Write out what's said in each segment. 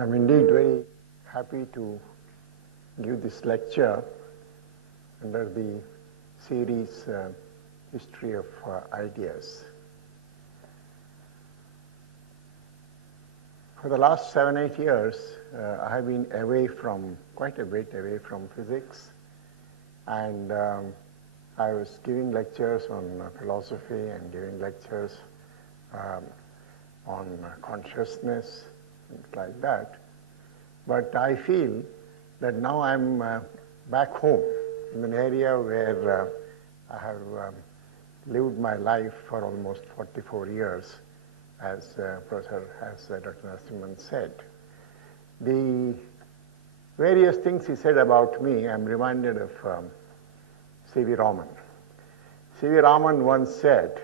I'm indeed very happy to give this lecture under the series History of Ideas. For the last 7-8 years, I have been quite a bit away from physics, and I was giving lectures on philosophy and giving lectures on consciousness, things like that. But I feel that now I'm back home in an area where I have lived my life for almost 44 years, as Dr. Narasimhan said. The various things he said about me, I'm reminded of C V Raman. C V Raman once said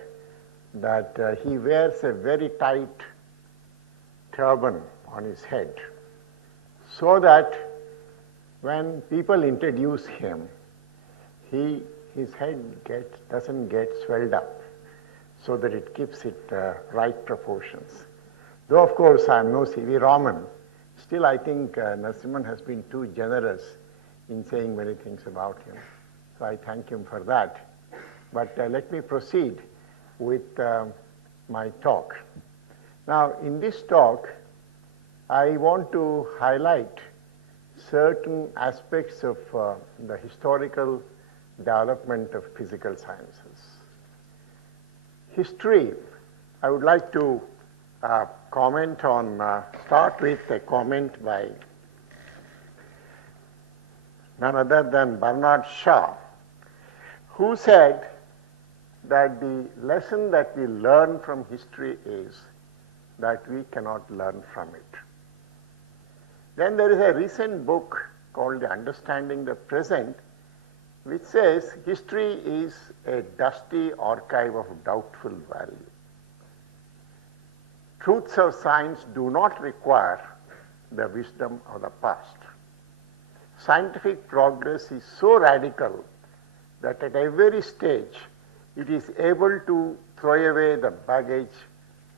that he wears a very tight turban on his head so that when people introduce him, his head doesn't get swelled up, so that it keeps it right proportions. Though of course I am no C V Raman, still I think Narasimhan has been too generous in saying many things about him. So I thank him for that. But let me proceed with my talk. Now in this talk, I want to highlight certain aspects of the historical development of physical sciences. History, I would like to start with a comment by none other than Bernard Shaw, who said that the lesson that we learn from history is that we cannot learn from it. Then there is a recent book called Understanding the Present, which says history is a dusty archive of doubtful value. Truths of science do not require the wisdom of the past. Scientific progress is so radical that at every stage it is able to throw away the baggage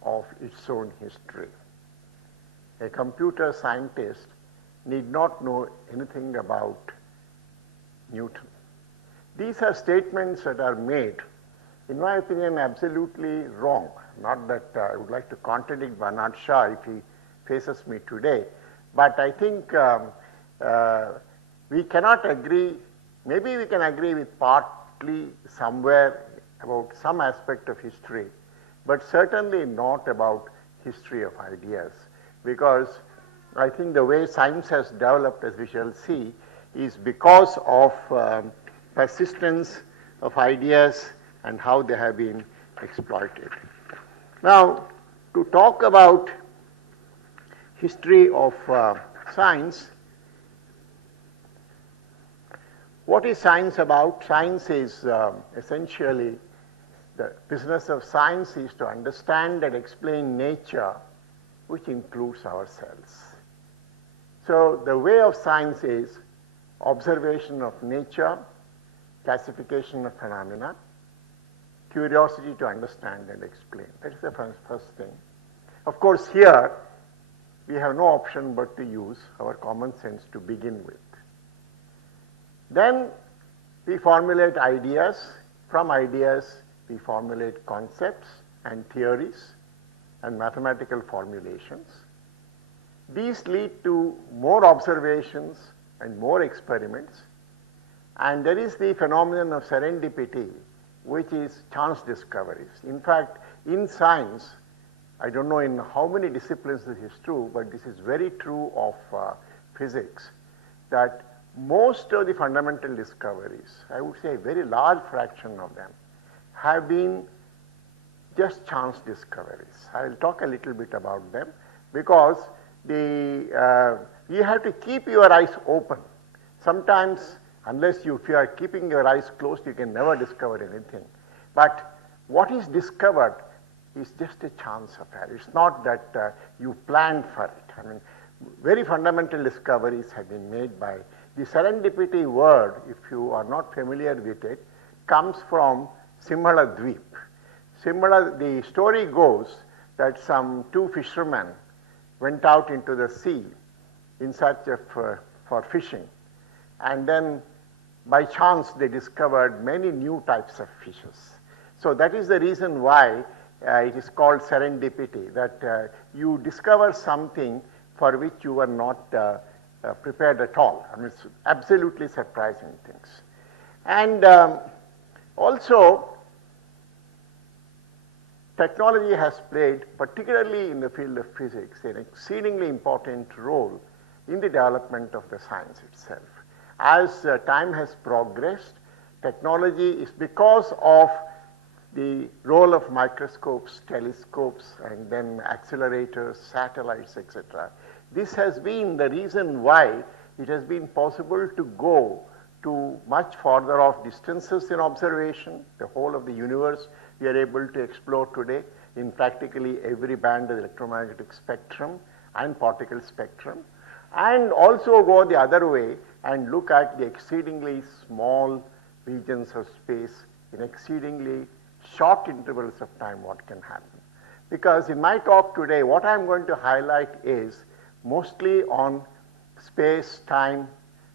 of its own history. A computer scientist need not know anything about Newton. These are statements that are made, in my opinion, absolutely wrong. Not that I would like to contradict Bernard Shaw if he faces me today, but I think we cannot agree. Maybe we can agree with partly somewhere about some aspect of history, but certainly not about history of ideas, because I think the way science has developed, as we shall see, is because of persistence of ideas and how they have been exploited. Now, to talk about history of science, what is science about? Science is essentially, the business of science is to understand and explain nature, which includes ourselves. So the way of science is observation of nature, classification of phenomena, curiosity to understand and explain. That is the first thing. Of course, here we have no option but to use our common sense to begin with. Then we formulate ideas. From ideas, we formulate concepts and theories and mathematical formulations. These lead to more observations and more experiments. And there is the phenomenon of serendipity, which is chance discoveries. In fact, in science, I don't know in how many disciplines this is true, but this is very true of physics, that most of the fundamental discoveries, I would say a very large fraction of them, have been just chance discoveries. I will talk a little bit about them, because you have to keep your eyes open. Sometimes, if you are keeping your eyes closed, you can never discover anything. But what is discovered is just a chance affair. It's not that you planned for it. I mean, very fundamental discoveries have been made by the serendipity word. If you are not familiar with it, comes from Simhala Dweep. The story goes that some two fishermen went out into the sea in search of for fishing. And then by chance they discovered many new types of fishes. So that is the reason why it is called serendipity, that you discover something for which you were not prepared at all. I mean, it's absolutely surprising things. And also, technology has played, particularly in the field of physics, an exceedingly important role in the development of the science itself. As time has progressed, technology is because of the role of microscopes, telescopes, and then accelerators, satellites, etc. This has been the reason why it has been possible to go to much farther off distances in observation. The whole of the universe we are able to explore today in practically every band of the electromagnetic spectrum and particle spectrum, and also go the other way and look at the exceedingly small regions of space in exceedingly short intervals of time what can happen. Because in my talk today, what I am going to highlight is mostly on space, time,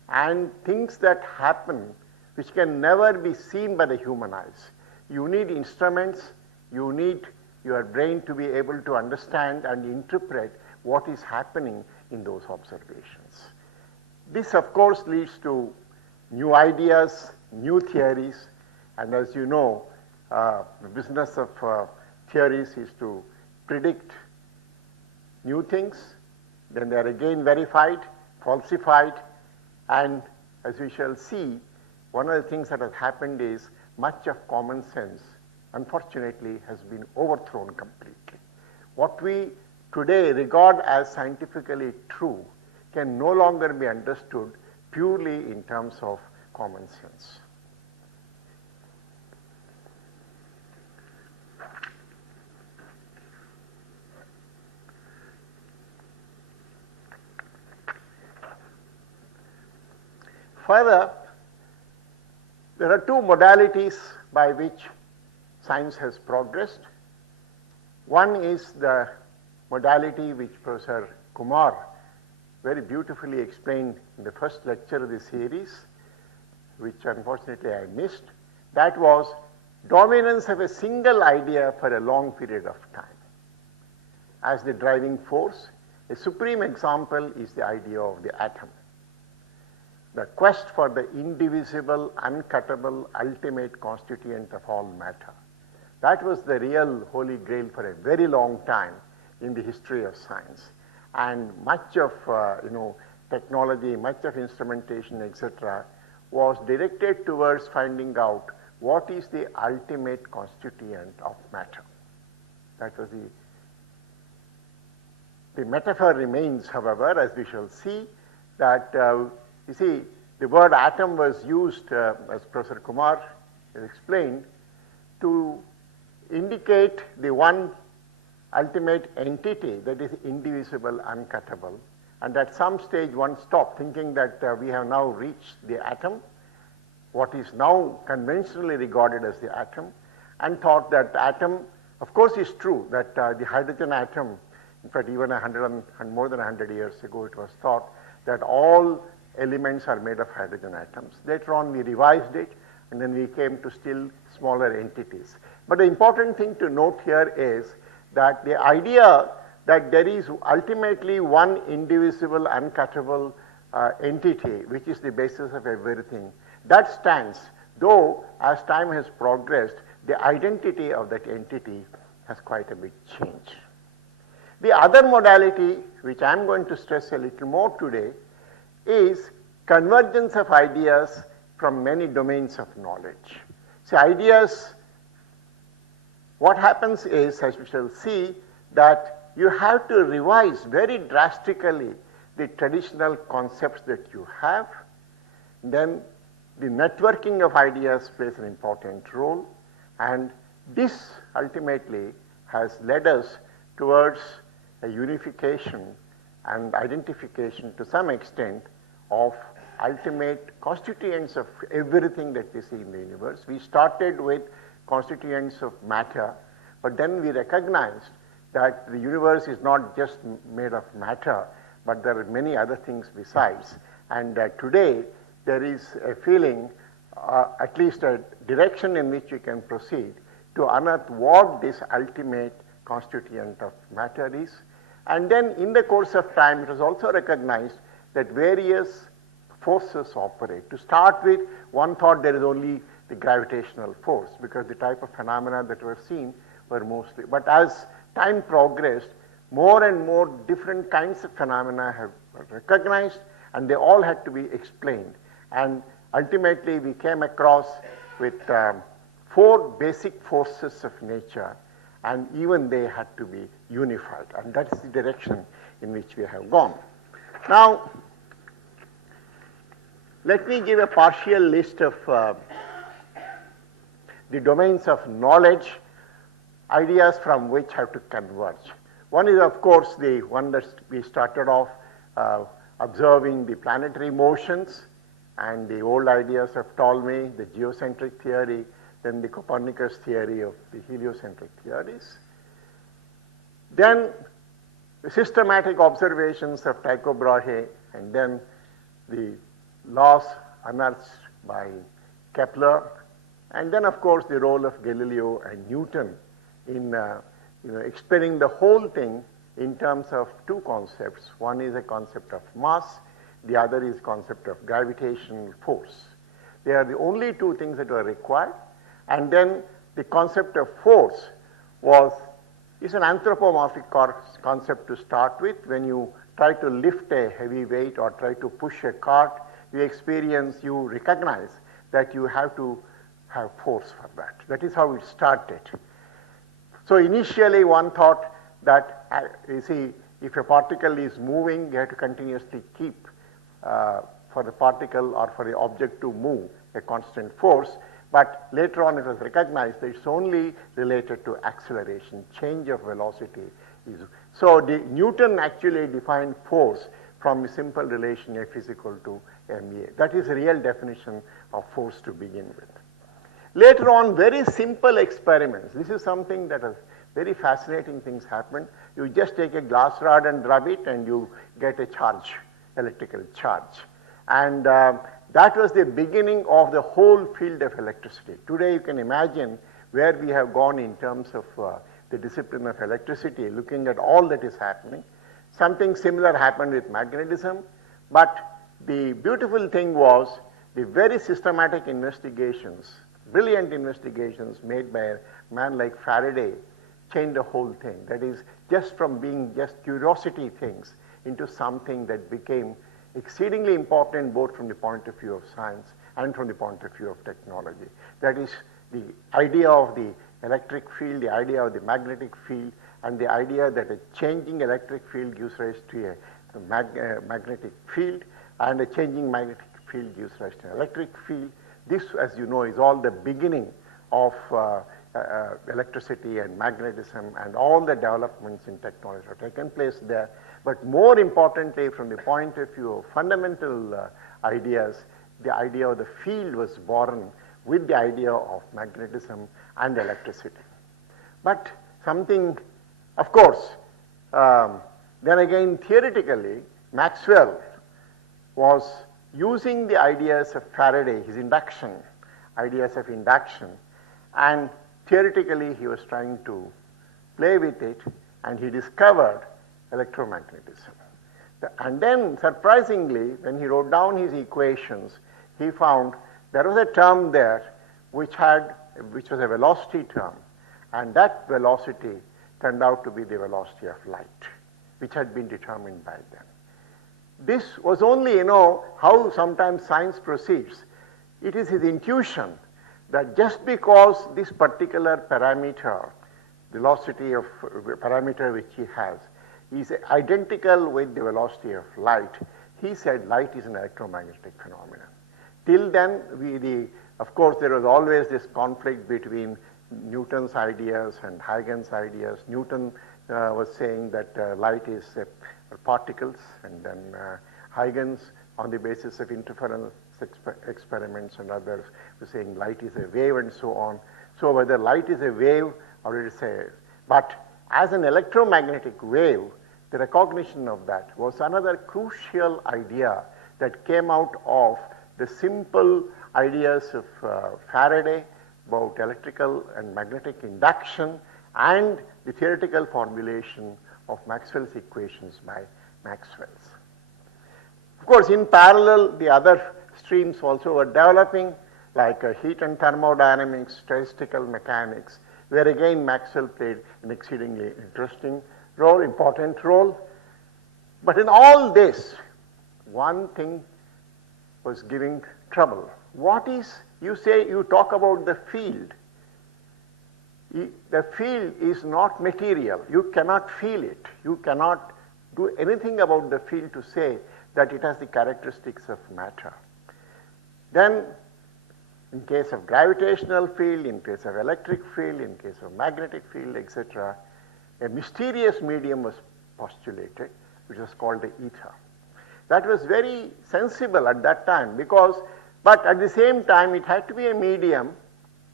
and things that happen which can never be seen by the human eyes. You need instruments, you need your brain to be able to understand and interpret what is happening in those observations. This, of course, leads to new ideas, new theories, and as you know, the business of theories is to predict new things, then they are again verified, falsified, and as we shall see, one of the things that has happened is much of common sense, unfortunately, has been overthrown completely. What we today regard as scientifically true can no longer be understood purely in terms of common sense. Further, there are two modalities by which science has progressed. One is the modality which Professor Kumar very beautifully explained in the first lecture of the series, which unfortunately I missed. That was dominance of a single idea for a long period of time as the driving force. A supreme example is the idea of the atom. The quest for the indivisible, uncuttable, ultimate constituent of all matter. That was the real holy grail for a very long time in the history of science. And much of technology, much of instrumentation, etc., was directed towards finding out what is the ultimate constituent of matter. That was the metaphor remains, however, as we shall see, that you see, the word atom was used, as Professor Kumar has explained, to indicate the one ultimate entity that is indivisible, uncuttable. And at some stage one stopped thinking that we have now reached the atom, what is now conventionally regarded as the atom, and thought that atom, of course, is true that the hydrogen atom, in fact, even more than 100 years ago, it was thought that all elements are made of hydrogen atoms. Later on, we revised it, and then we came to still smaller entities. But the important thing to note here is that the idea that there is ultimately one indivisible, uncuttable entity, which is the basis of everything, that stands, though as time has progressed, the identity of that entity has quite a bit changed. The other modality, which I am going to stress a little more today, is convergence of ideas from many domains of knowledge. So ideas, what happens is, as we shall see, that you have to revise very drastically the traditional concepts that you have. Then the networking of ideas plays an important role, and this ultimately has led us towards a unification and identification to some extent of ultimate constituents of everything that we see in the universe. We started with constituents of matter, but then we recognized that the universe is not just made of matter, but there are many other things besides. And today, there is a feeling, at least a direction in which we can proceed to unearth what this ultimate constituent of matter is. And then in the course of time, it was also recognized that various forces operate. To start with, one thought there is only the gravitational force, because the type of phenomena that were seen were mostly. But as time progressed, more and more different kinds of phenomena have recognized, and they all had to be explained. And ultimately, we came across with 4 basic forces of nature, and even they had to be unified. And that is the direction in which we have gone. Now, let me give a partial list of the domains of knowledge, ideas from which have to converge. One is, of course, the one that we started off observing the planetary motions and the old ideas of Ptolemy, the geocentric theory, then the Copernicus theory of the heliocentric theories. Then the systematic observations of Tycho Brahe, and then the laws unearthed by Kepler, and then of course the role of Galileo and Newton in explaining the whole thing in terms of 2 concepts. One is a concept of mass, the other is concept of gravitational force. They are the only 2 things that were required. And then the concept of force is an anthropomorphic concept to start with. When you try to lift a heavy weight or try to push a cart, you recognize that you have to have force for that. That is how it started. So initially one thought that, you see, if a particle is moving, you have to continuously keep for the particle or for the object to move a constant force. But later on it was recognized that it's only related to acceleration, change of velocity. So Newton actually defined force from a simple relation F is equal to ma. That is the real definition of force to begin with. Later on, very simple experiments. This is something that has very fascinating things happen. You just take a glass rod and rub it and you get a charge, electrical charge. And that was the beginning of the whole field of electricity. Today you can imagine where we have gone in terms of the discipline of electricity, looking at all that is happening. Something similar happened with magnetism, but the beautiful thing was the very systematic investigations, brilliant investigations made by a man like Faraday changed the whole thing. That is, just from being just curiosity things into something that became exceedingly important both from the point of view of science and from the point of view of technology. That is the idea of the electric field, the idea of the magnetic field, and the idea that a changing electric field gives rise to a magnetic field, and a changing magnetic field gives rise to an electric field. This, as you know, is all the beginning of electricity and magnetism, and all the developments in technology have taken place there. But more importantly, from the point of view of fundamental ideas, the idea of the field was born with the idea of magnetism and electricity. But something, of course, then again theoretically, Maxwell was using the ideas of Faraday, his induction, ideas of induction, and theoretically he was trying to play with it, and he discovered electromagnetism. And then surprisingly, when he wrote down his equations, he found there was a term there which was a velocity term, and that velocity turned out to be the velocity of light, which had been determined by them. This was only, how sometimes science proceeds. It is his intuition that just because this particular parameter, velocity of parameter which he has, is identical with the velocity of light, he said light is an electromagnetic phenomenon. Till then, of course, there was always this conflict between Newton's ideas and Huygens' ideas. Newton was saying that light is particles, and then Huygens, on the basis of interference experiments and others, was saying light is a wave and so on. So whether light is a wave or it is but as an electromagnetic wave, the recognition of that was another crucial idea that came out of the simple ideas of Faraday about electrical and magnetic induction and the theoretical formulation of Maxwell's equations by Maxwells. Of course, in parallel, the other streams also were developing, like heat and thermodynamics, statistical mechanics, where again Maxwell played an exceedingly interesting role, important role. But in all this, one thing was giving trouble. What is, you say, you talk about the field. The field is not material. You cannot feel it. You cannot do anything about the field to say that it has the characteristics of matter. Then, in case of gravitational field, in case of electric field, in case of magnetic field, etc., a mysterious medium was postulated, which was called the ether. That was very sensible at that time because, but at the same time, it had to be a medium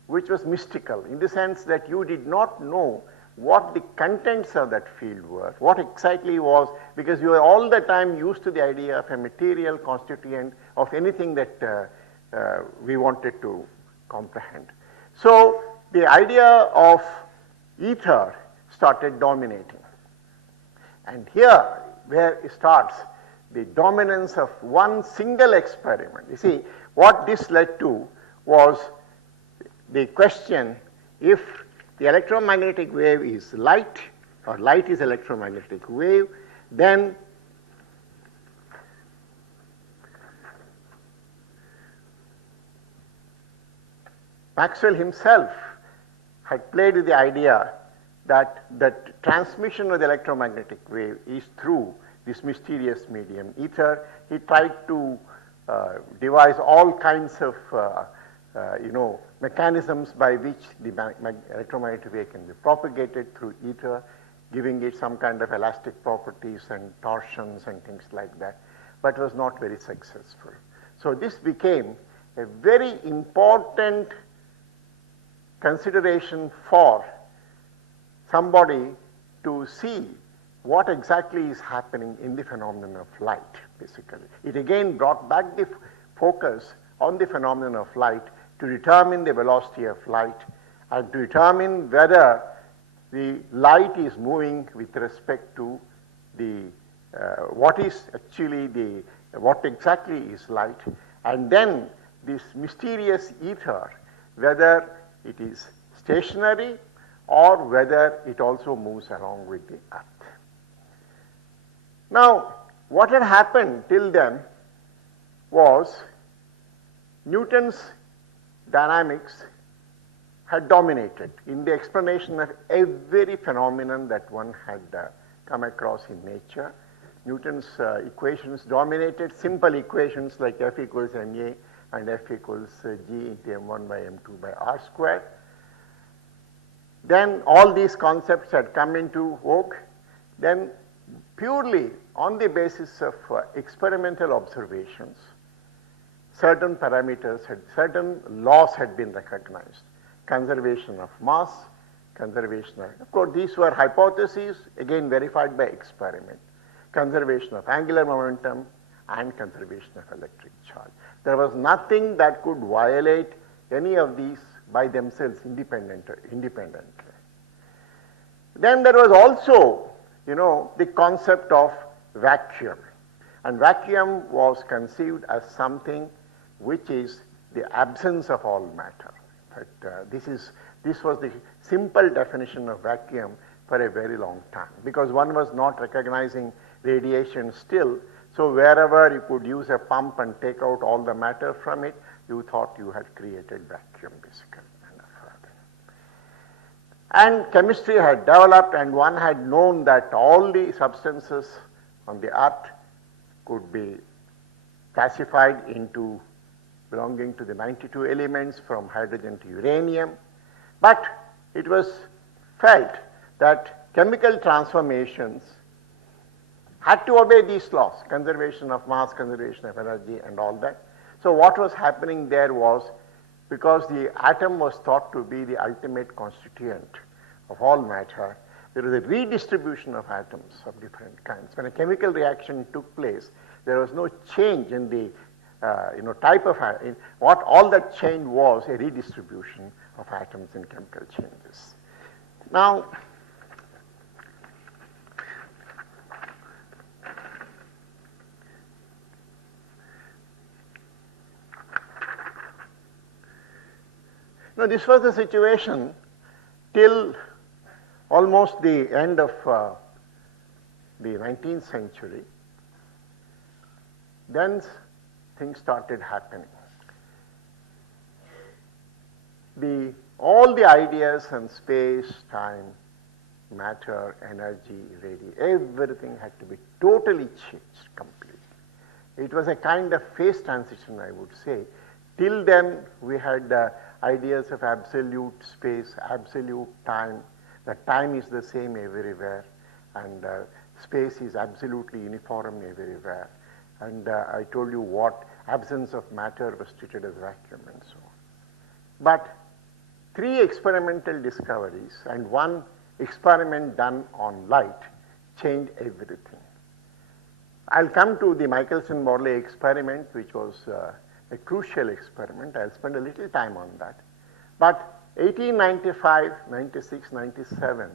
which was mystical in the sense that you did not know what the contents of that field were, what exactly was, because you were all the time used to the idea of a material constituent of anything that we wanted to comprehend. So the idea of ether started dominating. And here, where it starts, the dominance of one single experiment. You see, what this led to was the question, if the electromagnetic wave is light, or light is electromagnetic wave, then Maxwell himself had played with the idea that the transmission of the electromagnetic wave is through this mysterious medium, ether. He tried to devise all kinds of mechanisms by which the electromagnetic wave can be propagated through ether, giving it some kind of elastic properties and torsions and things like that, but was not very successful. So this became a very important consideration for somebody to see what exactly is happening in the phenomenon of light, basically. It again brought back the focus on the phenomenon of light to determine the velocity of light and to determine whether the light is moving with respect to the what exactly is light, and then this mysterious ether, whether it is stationary or whether it also moves along with the earth. Now, what had happened till then was Newton's dynamics had dominated in the explanation of every phenomenon that one had come across in nature. Newton's equations dominated, simple equations like F equals ma and F equals g into m1 by m2 by r squared. Then all these concepts had come into vogue. Then purely on the basis of experimental observations, certain parameters certain laws had been recognized. Conservation of mass, conservation of course these were hypotheses, again verified by experiment. Conservation of angular momentum and conservation of electric charge. There was nothing that could violate any of these by themselves independently. Then there was also, the concept of vacuum. And vacuum was conceived as something which is the absence of all matter. But this was the simple definition of vacuum for a very long time, because one was not recognizing radiation still. So wherever you could use a pump and take out all the matter from it, you thought you had created vacuum basically. And chemistry had developed, and one had known that all the substances on the earth could be classified into belonging to the 92 elements from hydrogen to uranium. But it was felt that chemical transformations had to obey these laws, conservation of mass, conservation of energy and all that. So what was happening there was, because the atom was thought to be the ultimate constituent of all matter, there was a redistribution of atoms of different kinds. When a chemical reaction took place, there was no change in the type of what all that change was a redistribution of atoms in chemical changes. Now, this was the situation till almost the end of the 19th century. Then things started happening. All the ideas on space, time, matter, energy, everything had to be totally changed completely. It was a kind of phase transition, I would say. Till then, we had ideas of absolute space, absolute time. The time is the same everywhere, and space is absolutely uniform everywhere. And I told you what absence of matter was treated as vacuum and so on. But 3 experimental discoveries and 1 experiment done on light changed everything. I'll come to the Michelson-Morley experiment, which was a crucial experiment. I'll spend a little time on that. But 1895, 96, 97,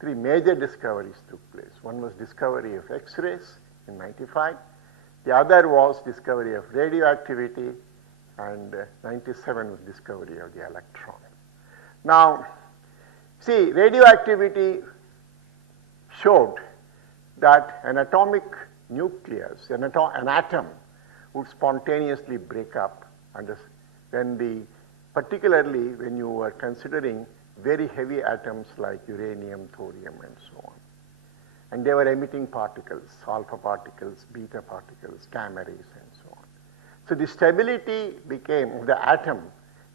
3 major discoveries took place. One was discovery of X-rays in 95. The other was discovery of radioactivity, and 97 was discovery of the electron. Now, see, radioactivity showed that an atomic nucleus, an atom, would spontaneously break up particularly when you were considering very heavy atoms like uranium, thorium, and so on. And they were emitting particles, alpha particles, beta particles, gamma rays, and so on. So the stability of the atom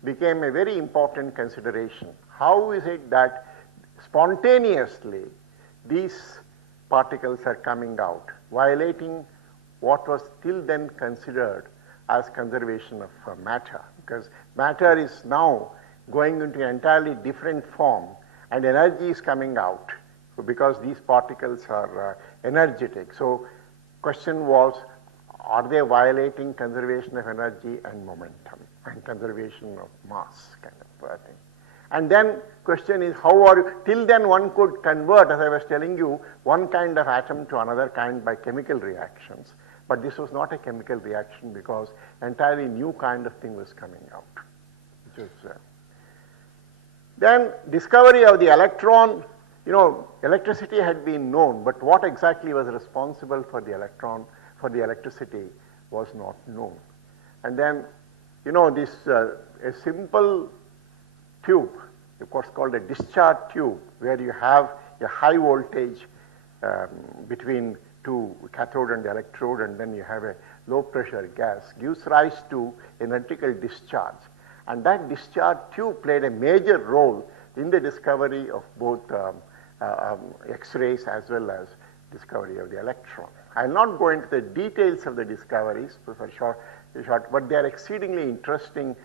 became a very important consideration. How is it that spontaneously these particles are coming out, violating what was till then considered as conservation of matter? Because matter is now going into an entirely different form, and energy is coming out because these particles are energetic. So question was, are they violating conservation of energy and momentum and conservation of mass kind of thing? And then question is, till then one could convert, as I was telling you, one kind of atom to another kind by chemical reactions. But this was not a chemical reaction because entirely new kind of thing was coming out. Then discovery of the electron. Electricity had been known, but what exactly was responsible for the electron, for the electricity, was not known. And then, this a simple tube, of course called a discharge tube, where you have a high voltage between 2 cathode and electrode, and then you have a low pressure gas, gives rise to an electrical discharge. And that discharge tube played a major role in the discovery of both X-rays as well as discovery of the electron. I'll not go into the details of the discoveries for short, but they are exceedingly interesting,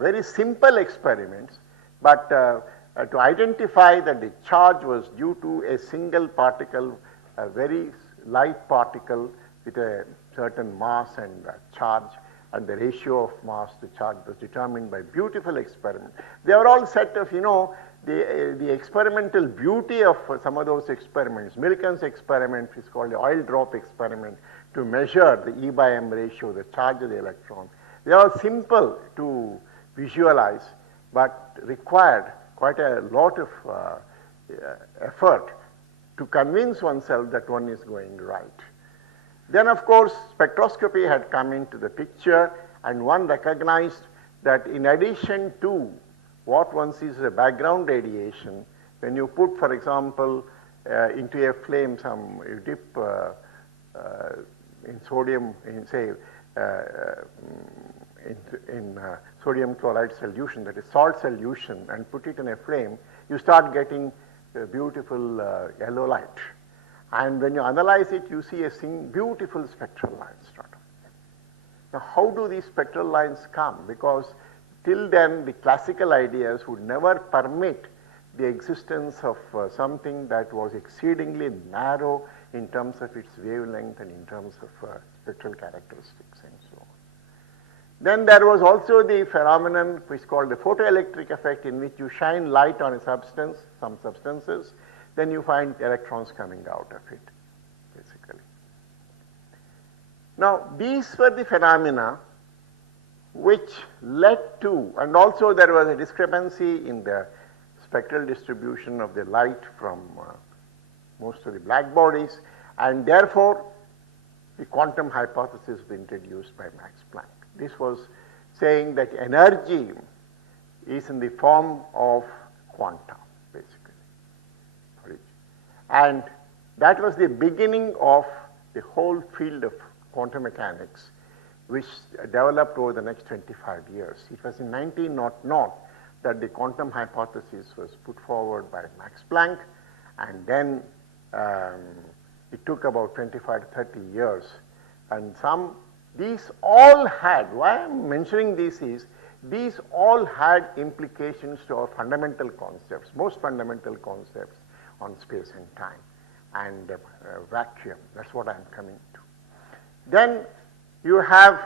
very simple experiments. But to identify that the charge was due to a single particle, a very light particle with a certain mass and charge, and the ratio of mass to charge was determined by beautiful experiment. They are all set of, the experimental beauty of some of those experiments. Millikan's experiment is called the oil drop experiment to measure the E/m ratio, the charge of the electron. They are simple to visualize, but required quite a lot of effort to convince oneself that one is going right. Then, of course, spectroscopy had come into the picture, and one recognized that in addition to what one sees as a background radiation, when you put, for example, into a flame you dip in sodium, in sodium chloride solution, that is salt solution, and put it in a flame, you start getting a beautiful yellow light. And when you analyze it, you see a beautiful spectral lines. Now, how do these spectral lines come? Because till then, the classical ideas would never permit the existence of something that was exceedingly narrow in terms of its wavelength and in terms of spectral characteristics and so on. Then there was also the phenomenon which is called the photoelectric effect, in which you shine light on a substance, some substances, then you find electrons coming out of it, basically. Now, these were the phenomena which led to, and also there was a discrepancy in the spectral distribution of the light from most of the black bodies, and therefore the quantum hypothesis was introduced by Max Planck. This was saying that energy is in the form of quanta, basically. And that was the beginning of the whole field of quantum mechanics, which developed over the next 25 years. It was in 1900 that the quantum hypothesis was put forward by Max Planck, and then it took about 25 to 30 years. And these all had, why I am mentioning this is, these all had implications to our fundamental concepts, most fundamental concepts on space and time and vacuum. That's what I am coming to. Then you have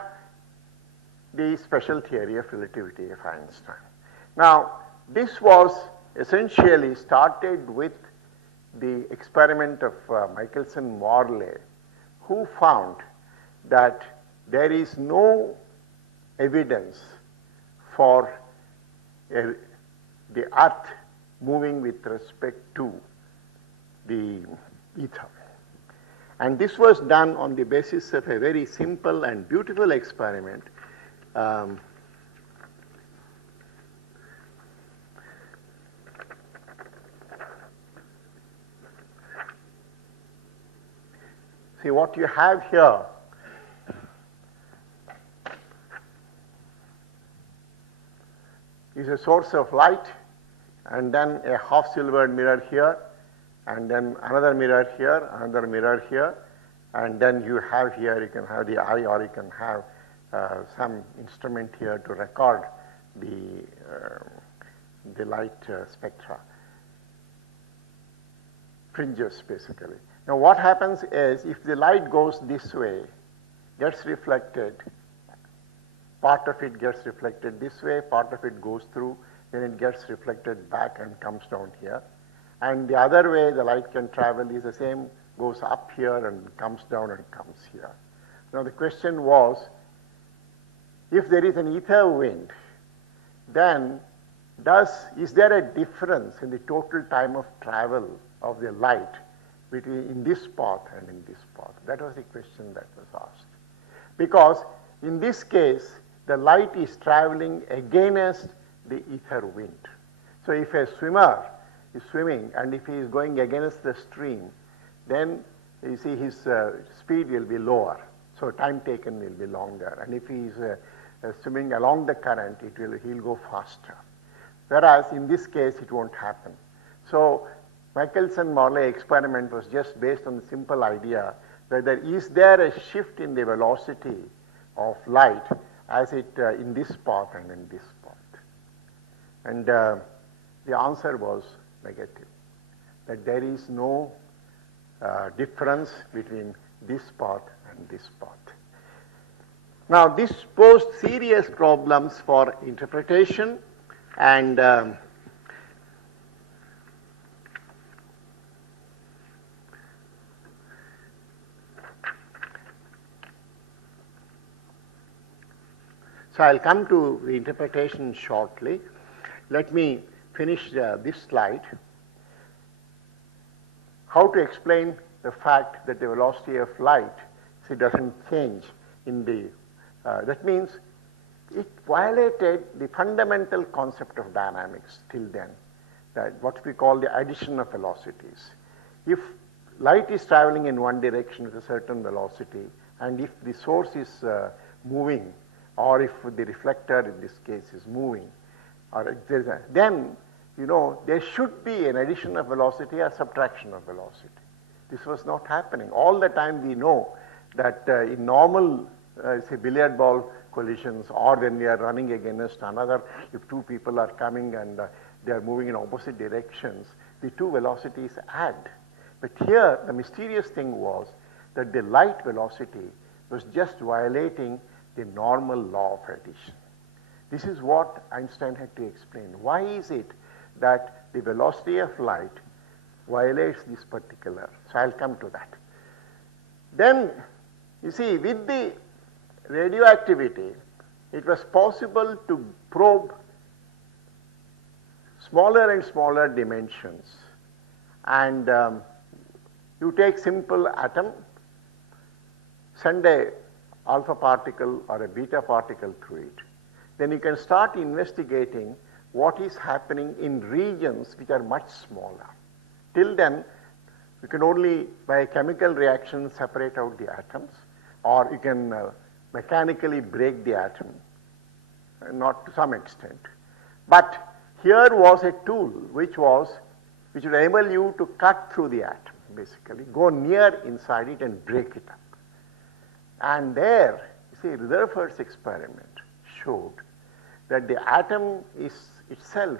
the special theory of relativity of Einstein. Now, this was essentially started with the experiment of Michelson-Morley, who found that there is no evidence for the Earth moving with respect to the ether. And this was done on the basis of a very simple and beautiful experiment. See, what you have here is a source of light, and then a half-silvered mirror here, and then another mirror here, another mirror here, and then you have here, you can have the eye, or you can have some instrument here to record the light spectra, fringes basically. Now what happens is, if the light goes this way, gets reflected, part of it gets reflected this way, part of it goes through, then it gets reflected back and comes down here. And the other way the light can travel is the same, goes up here and comes down and comes here. Now the question was, if there is an ether wind, then is there a difference in the total time of travel of the light between in this path and in this path? That was the question that was asked. Because in this case, the light is traveling against the ether wind. So if a swimmer is swimming and if he is going against the stream, then you see his speed will be lower. So time taken will be longer. And if he is swimming along the current, he'll go faster. Whereas in this case, it won't happen. So Michelson-Morley experiment was just based on the simple idea whether is there a shift in the velocity of light as it in this path and in this path. And the answer was negative, that there is no difference between this path and this path. Now this posed serious problems for interpretation, and so I'll come to the interpretation shortly. Let me finish this slide. How to explain the fact that the velocity of light doesn't change in the, that means it violated the fundamental concept of dynamics till then, that what we call the addition of velocities. If light is traveling in one direction with a certain velocity, and if the source is moving, or if the reflector in this case is moving, or then there should be an addition of velocity or subtraction of velocity. This was not happening. All the time we know that in normal say billiard ball collisions, or when we are running against another, if two people are coming and they are moving in opposite directions, the two velocities add. But here, the mysterious thing was that the light velocity was just violating the normal law of addition. This is what Einstein had to explain. Why is it that the velocity of light violates this particular? So I'll come to that. Then, you see, with the radioactivity, it was possible to probe smaller and smaller dimensions. And you take simple atom, send a alpha particle or a beta particle through it. Then you can start investigating what is happening in regions which are much smaller. Till then, you can only, by a chemical reaction, separate out the atoms, or you can mechanically break the atom, not to some extent. But here was a tool which would enable you to cut through the atom, basically, go near inside it and break it up. And there, you see, Rutherford's experiment showed that the atom itself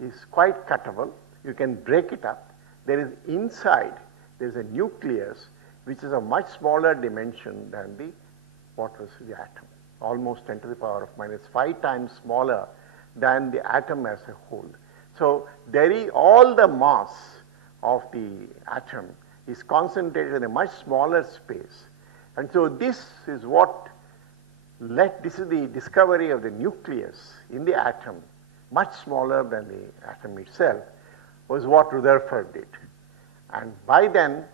is quite cuttable. You can break it up. There is inside, there is a nucleus which is a much smaller dimension than what was the atom, almost 10 to the power of minus 5 times smaller than the atom as a whole. So there is all the mass of the atom is concentrated in a much smaller space. And so this is this is the discovery of the nucleus in the atom, much smaller than the atom itself, was what Rutherford did. And by then,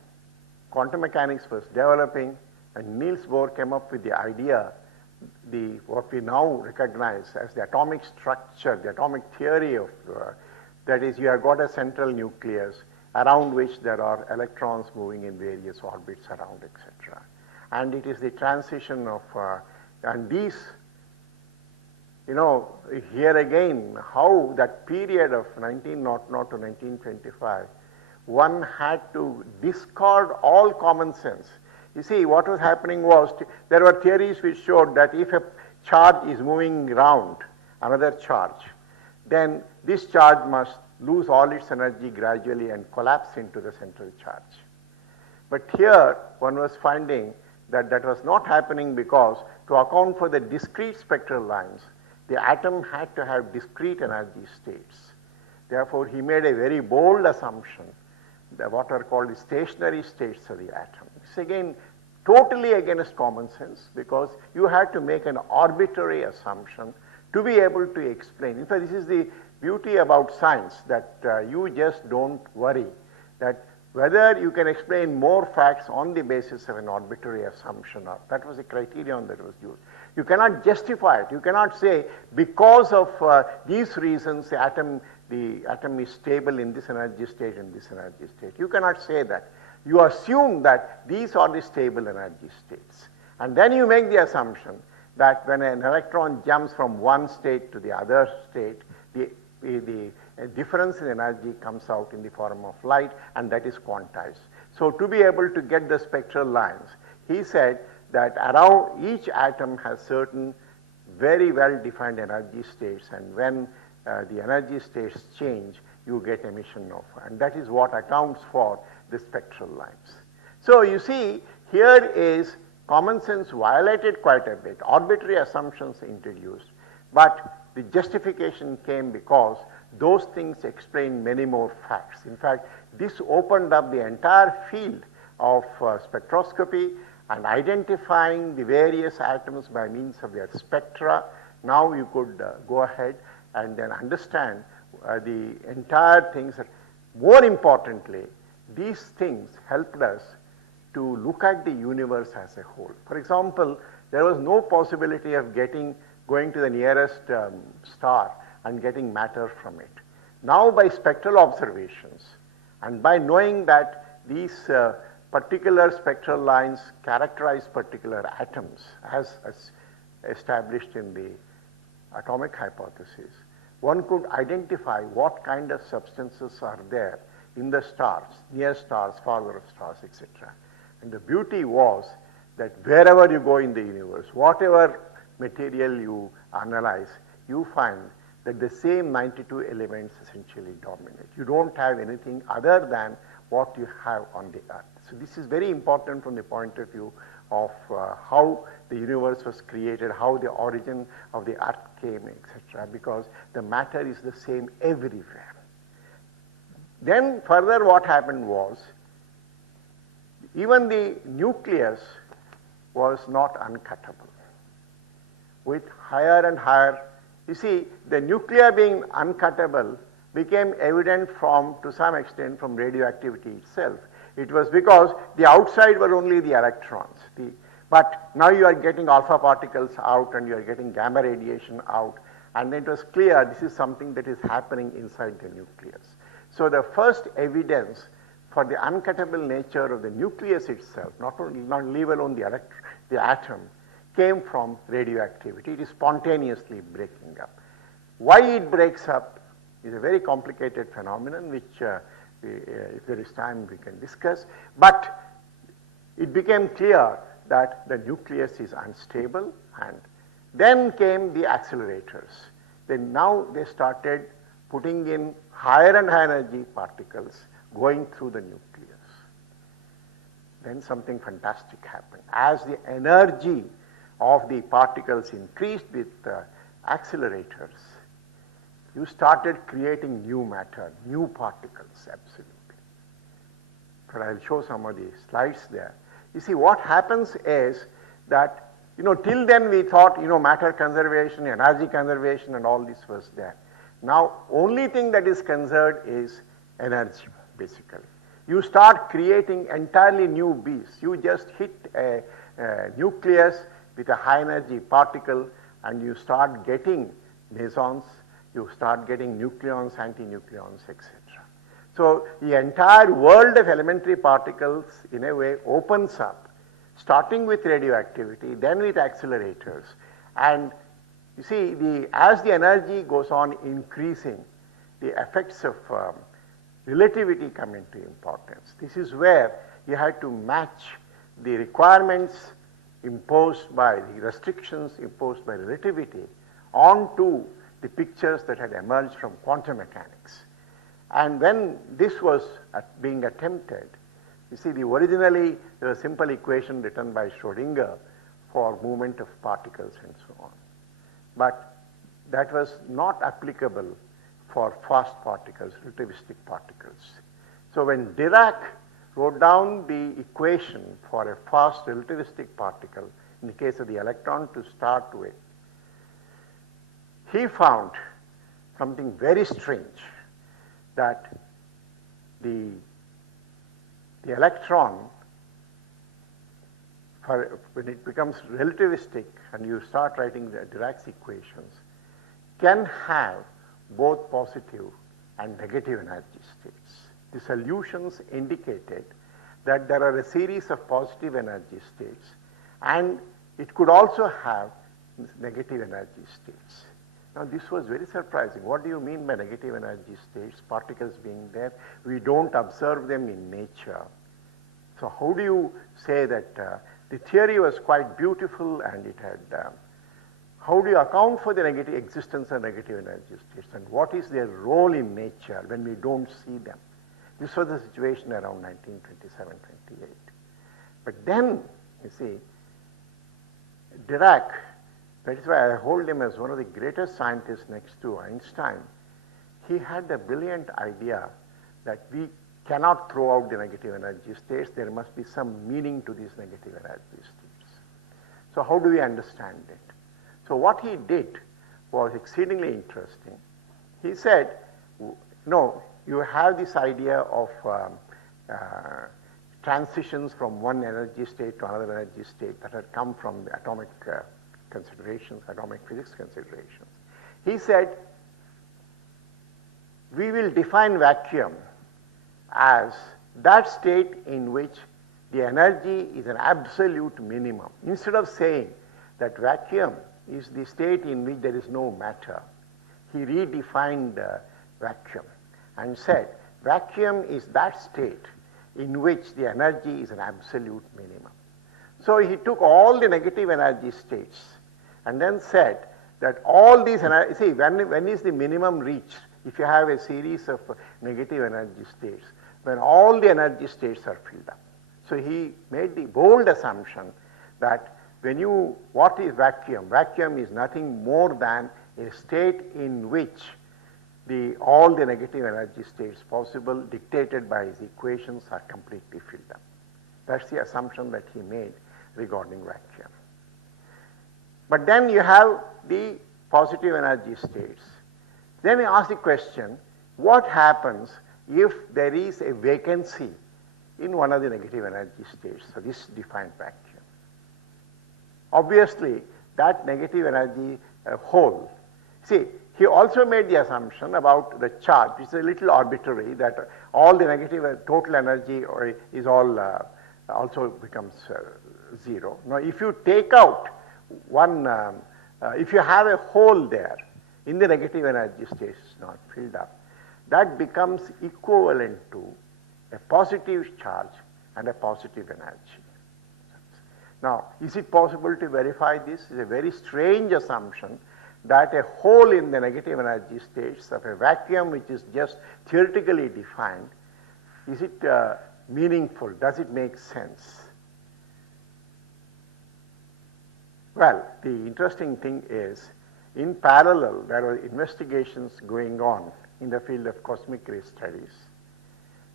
quantum mechanics was developing, and Niels Bohr came up with the idea, what we now recognize as the atomic structure, the atomic theory of, that is, you have got a central nucleus around which there are electrons moving in various orbits around, etc. And it is the transition of, and these, here again, how that period of 1900 to 1925, one had to discard all common sense. You see, what was happening was, there were theories which showed that if a charge is moving around another charge, then this charge must lose all its energy gradually and collapse into the central charge. But here, one was finding that that was not happening because, to account for the discrete spectral lines, the atom had to have discrete energy states. Therefore, he made a very bold assumption, what are called the stationary states of the atom. It's again totally against common sense, because you had to make an arbitrary assumption to be able to explain. In fact, this is the beauty about science, that you just don't worry that whether you can explain more facts on the basis of an arbitrary assumption, or that was the criterion that was used. You cannot justify it. You cannot say, because of these reasons, the atom is stable in this energy state and this energy state. You cannot say that. You assume that these are the stable energy states. And then you make the assumption that when an electron jumps from one state to the other state, the difference in energy comes out in the form of light, and that is quantized. So to be able to get the spectral lines, he said that around each atom has certain very well defined energy states, and when the energy states change, you get emission of, and that is what accounts for the spectral lines. So you see, here is common sense violated quite a bit, arbitrary assumptions introduced, but the justification came because those things explain many more facts. In fact, this opened up the entire field of spectroscopy and identifying the various atoms by means of their spectra. Now you could go ahead and then understand the entire things. More importantly, these things helped us to look at the universe as a whole. For example, there was no possibility of going to the nearest star and getting matter from it. Now, by spectral observations and by knowing that these particular spectral lines characterize particular atoms as established in the atomic hypothesis, one could identify what kind of substances are there in the stars, near stars, farther stars, etc. And the beauty was that wherever you go in the universe, whatever material you analyze, you find that the same 92 elements essentially dominate. You don't have anything other than what you have on the earth. So this is very important from the point of view of how the universe was created, how the origin of the earth came, etc., because the matter is the same everywhere. Then further what happened was, even the nucleus was not uncuttable. With higher and higher, you see, the nuclear being uncuttable became evident from, to some extent, from radioactivity itself. It was because the outside were only the electrons. But now you are getting alpha particles out and you are getting gamma radiation out, and then it was clear this is something that is happening inside the nucleus. So the first evidence for the uncuttable nature of the nucleus itself, not leave alone the atom, came from radioactivity. It is spontaneously breaking up. Why it breaks up is a very complicated phenomenon which if there is time we can discuss, but it became clear that the nucleus is unstable, and then came the accelerators. Then now they started putting in higher and higher energy particles going through the nucleus. Then something fantastic happened. As the energy of the particles increased with accelerators, you started creating new matter, new particles, absolutely. But I'll show some of the slides there. You see, what happens is that, till then we thought, matter conservation, energy conservation and all this was there. Now, only thing that is conserved is energy, basically. You start creating entirely new beasts. You just hit a nucleus with a high energy particle and you start getting mesons, you start getting nucleons, antinucleons, etc. So the entire world of elementary particles in a way opens up, starting with radioactivity, then with accelerators. And you see, as the energy goes on increasing, the effects of relativity come into importance. This is where you had to match the requirements imposed by the restrictions imposed by relativity onto the pictures that had emerged from quantum mechanics. And when this was being attempted, you see, originally there was a simple equation written by Schrodinger for movement of particles and so on. But that was not applicable for fast particles, relativistic particles. So when Dirac wrote down the equation for a fast relativistic particle, in the case of the electron to start with, he found something very strange, that the electron, when it becomes relativistic and you start writing the Dirac's equations, can have both positive and negative energy states. The solutions indicated that there are a series of positive energy states, and it could also have negative energy states. Now this was very surprising. What do you mean by negative energy states, particles being there? We don't observe them in nature. So how do you say that the theory was quite beautiful and it had, how do you account for the negative existence of negative energy states, and what is their role in nature when we don't see them? This was the situation around 1927-28. But then, you see, Dirac, that is why I hold him as one of the greatest scientists next to Einstein, he had the brilliant idea that we cannot throw out the negative energy states. There must be some meaning to these negative energy states. So how do we understand it? So what he did was exceedingly interesting. He said, no, you have this idea of transitions from one energy state to another energy state that had come from the atomic considerations, atomic physics considerations. He said, we will define vacuum as that state in which the energy is an absolute minimum. Instead of saying that vacuum is the state in which there is no matter, he redefined vacuum and said vacuum is that state in which the energy is an absolute minimum. So he took all the negative energy states and then said that all these energy, see when is the minimum reached? If you have a series of negative energy states, when all the energy states are filled up. So he made the bold assumption that what is vacuum? Vacuum is nothing more than a state in which all the negative energy states possible dictated by his equations are completely filled up. That's the assumption that he made regarding vacuum. But then you have the positive energy states. Then we ask the question, what happens if there is a vacancy in one of the negative energy states? So this defined vacuum. Obviously, that negative energy hole. See, he also made the assumption about the charge, which is a little arbitrary, that all the negative total energy is all also becomes zero. Now, if you take out one, if you have a hole there in the negative energy states not filled up, that becomes equivalent to a positive charge and a positive energy. Now, is it possible to verify this? It's a very strange assumption that a hole in the negative energy states of a vacuum which is just theoretically defined, is it meaningful? Does it make sense? Well, the interesting thing is, in parallel, there are investigations going on in the field of cosmic ray studies,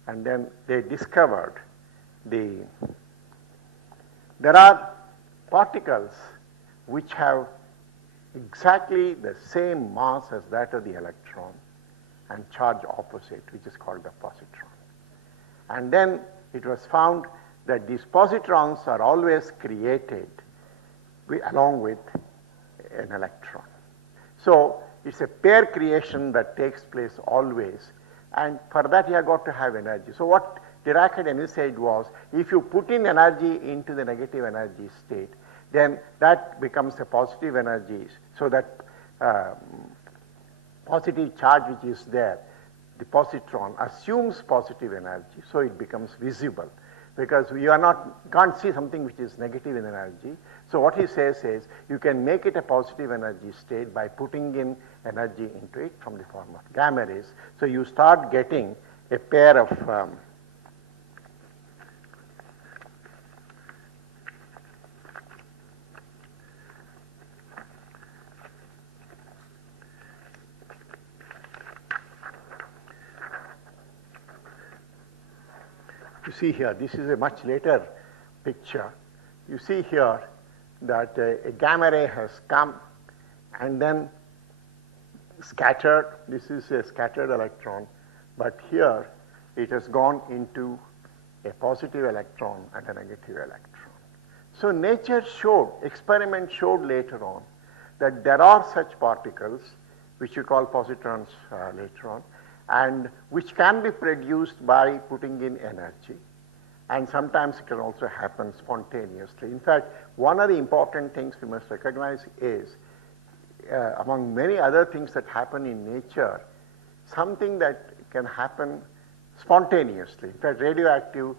and then they discovered there are particles which have exactly the same mass as that of the electron and charge opposite, which is called the positron. And then it was found that these positrons are always created along with an electron. So it's a pair creation that takes place always, and for that you have got to have energy. So what Dirac had envisaged was, if you put in energy into the negative energy state, then that becomes a positive energy, so that positive charge which is there, the positron assumes positive energy, so it becomes visible, because you can't see something which is negative in energy. So what he says is, you can make it a positive energy state by putting in energy into it from the form of gamma rays. So you start getting a pair of you see here, this is a much later picture. You see here that a gamma ray has come and then scattered. This is a scattered electron, but here it has gone into a positive electron and a negative electron. So nature showed, experiment showed later on, that there are such particles, which you call positrons later on, and which can be produced by putting in energy. And sometimes it can also happen spontaneously. In fact, one of the important things we must recognize is, among many other things that happen in nature, something that can happen spontaneously. In fact, radioactive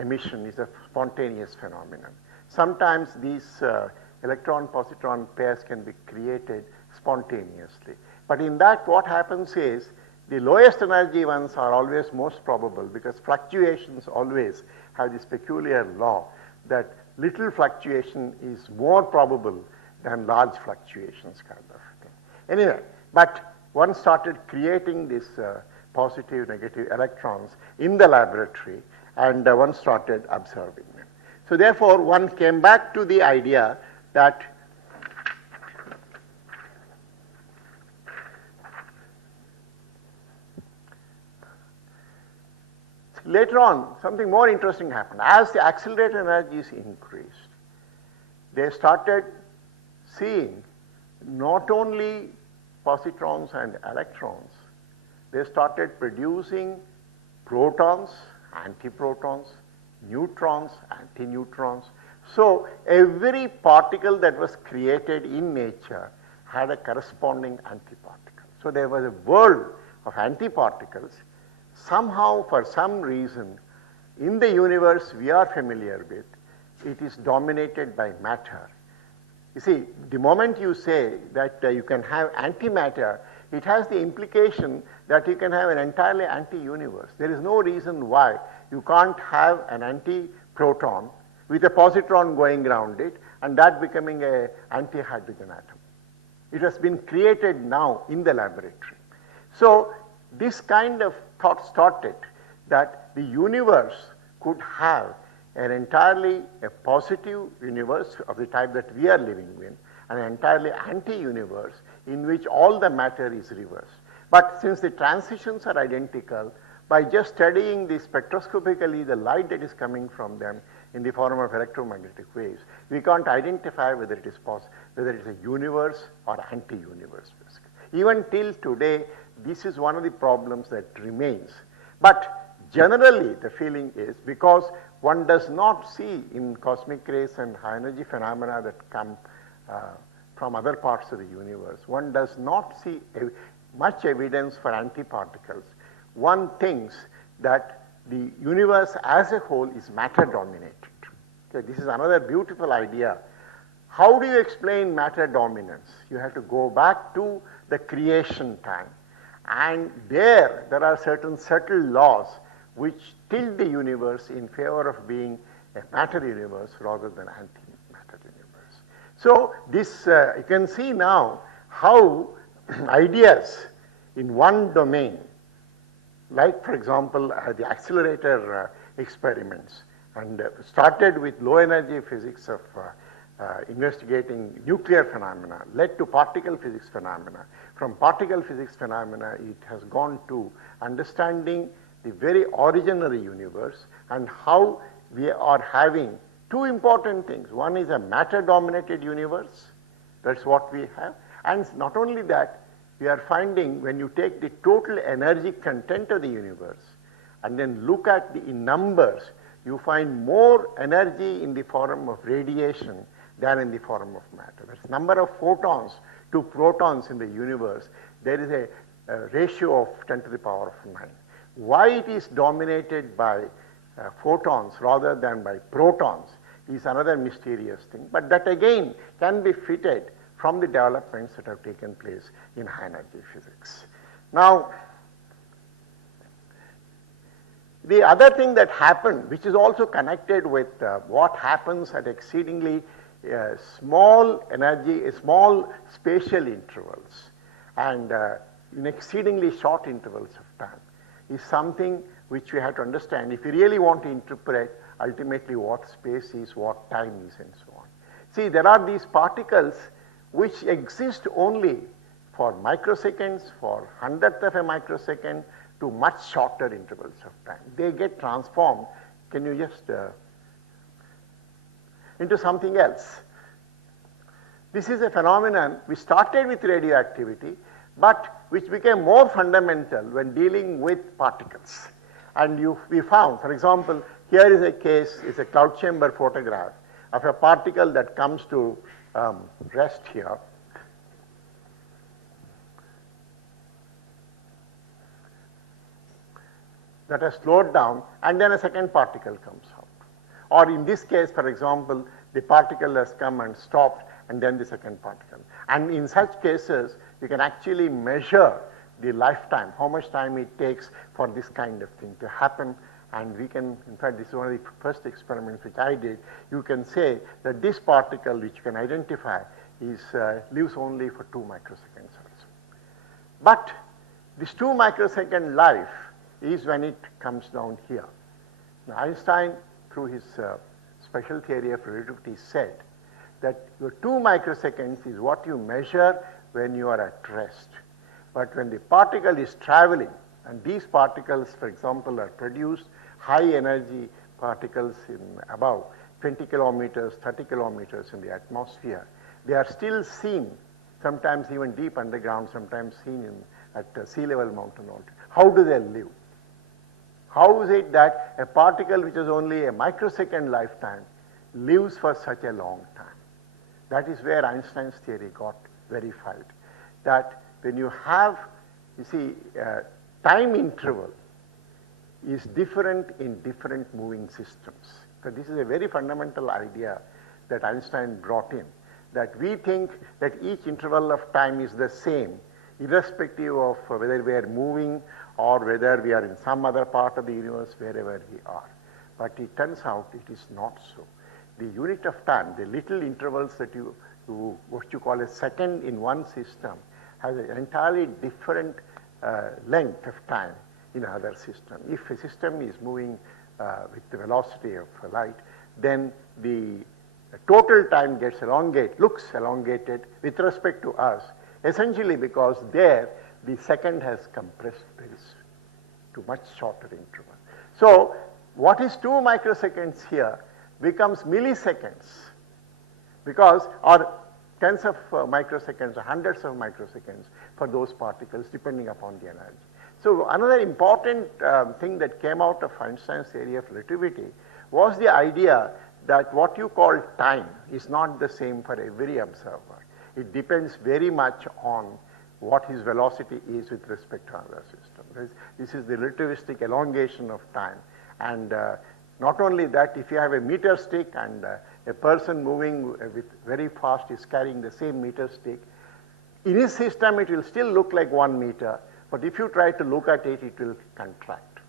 emission is a spontaneous phenomenon. Sometimes these electron-positron pairs can be created spontaneously. But in that, what happens is, the lowest energy ones are always most probable, because fluctuations always have this peculiar law that little fluctuation is more probable than large fluctuations kind of thing. Anyway, but one started creating these positive, negative electrons in the laboratory, and one started observing them. So therefore, one came back to the idea that later on, something more interesting happened. As the accelerator energies increased, they started seeing not only positrons and electrons, they started producing protons, antiprotons, neutrons, antineutrons. So every particle that was created in nature had a corresponding antiparticle. So there was a world of antiparticles. Somehow, for some reason, in the universe we are familiar with, it is dominated by matter. You see, the moment you say that you can have antimatter, it has the implication that you can have an entirely anti-universe. There is no reason why you can't have an anti-proton with a positron going around it and that becoming an anti-hydrogen atom. It has been created now in the laboratory. So this kind of thought started that the universe could have an entirely a positive universe of the type that we are living in, an entirely anti-universe in which all the matter is reversed. But since the transitions are identical, by just studying the spectroscopically the light that is coming from them in the form of electromagnetic waves, we can't identify whether it is a universe or anti-universe. Even till today, this is one of the problems that remains. But generally, the feeling is because one does not see in cosmic rays and high energy phenomena that come from other parts of the universe, one does not see much evidence for antiparticles. One thinks that the universe as a whole is matter dominated. Okay, this is another beautiful idea. How do you explain matter dominance? You have to go back to the creation time. And there are certain subtle laws which tilt the universe in favor of being a matter universe rather than antimatter universe. So this, you can see now how ideas in one domain, like for example the accelerator experiments, and started with low energy physics of investigating nuclear phenomena, led to particle physics phenomena. From particle physics phenomena, it has gone to understanding the very origin of the universe and how we are having two important things. One is a matter-dominated universe, that's what we have. And not only that, we are finding when you take the total energy content of the universe and then look at the in numbers, you find more energy in the form of radiation than in the form of matter. That's number of photons to protons in the universe. There is a ratio of 10 to the power of 9. Why it is dominated by photons rather than by protons is another mysterious thing. But that again can be fitted from the developments that have taken place in high energy physics. Now, the other thing that happened, which is also connected with what happens at exceedingly small energy, small spatial intervals and in exceedingly short intervals of time, is something which we have to understand if you really want to interpret ultimately what space is, what time is, and so on. See, there are these particles which exist only for microseconds, for hundredth of a microsecond, to much shorter intervals of time. They get transformed, can you just, into something else. This is a phenomenon which started with radioactivity, but which became more fundamental when dealing with particles. And we found, for example, here is a case, it's a cloud chamber photograph of a particle that comes to rest here. That has slowed down, and then a second particle comes out. Or in this case, for example, the particle has come and stopped, and then the second particle. And in such cases, you can actually measure the lifetime, how much time it takes for this kind of thing to happen. And we can, in fact, this is one of the first experiments which I did. You can say that this particle, which you can identify, lives only for 2 microseconds also. But this 2 microsecond life is when it comes down here. Now, Einstein, through his special theory of relativity, said that your 2 microseconds is what you measure when you are at rest. But when the particle is traveling, and these particles, for example, are produced, high energy particles in above 20 kilometers, 30 kilometers in the atmosphere, they are still seen, sometimes even deep underground, sometimes seen at sea level mountain altitude. How do they live? How is it that a particle which is only a microsecond lifetime lives for such a long time? That is where Einstein's theory got verified. That when you have, you see, time interval is different in different moving systems. So this is a very fundamental idea that Einstein brought in. that we think that each interval of time is the same, irrespective of whether we are moving or whether we are in some other part of the universe, wherever we are. But it turns out it is not so. The unit of time, the little intervals that what you call a second in one system, has an entirely different length of time in another system. If a system is moving with the velocity of light, then the total time gets looks elongated with respect to us, essentially because there the second has compressed to much shorter interval. So what is 2 microseconds here becomes milliseconds, because or tens of microseconds or hundreds of microseconds for those particles depending upon the energy. So another important thing that came out of Einstein's theory of relativity was the idea that what you call time is not the same for every observer. It depends very much on what his velocity is with respect to another system. This is the relativistic elongation of time. And not only that, if you have a meter stick and a person moving with very fast is carrying the same meter stick, in his system it will still look like 1 meter, but if you try to look at it, it will contract.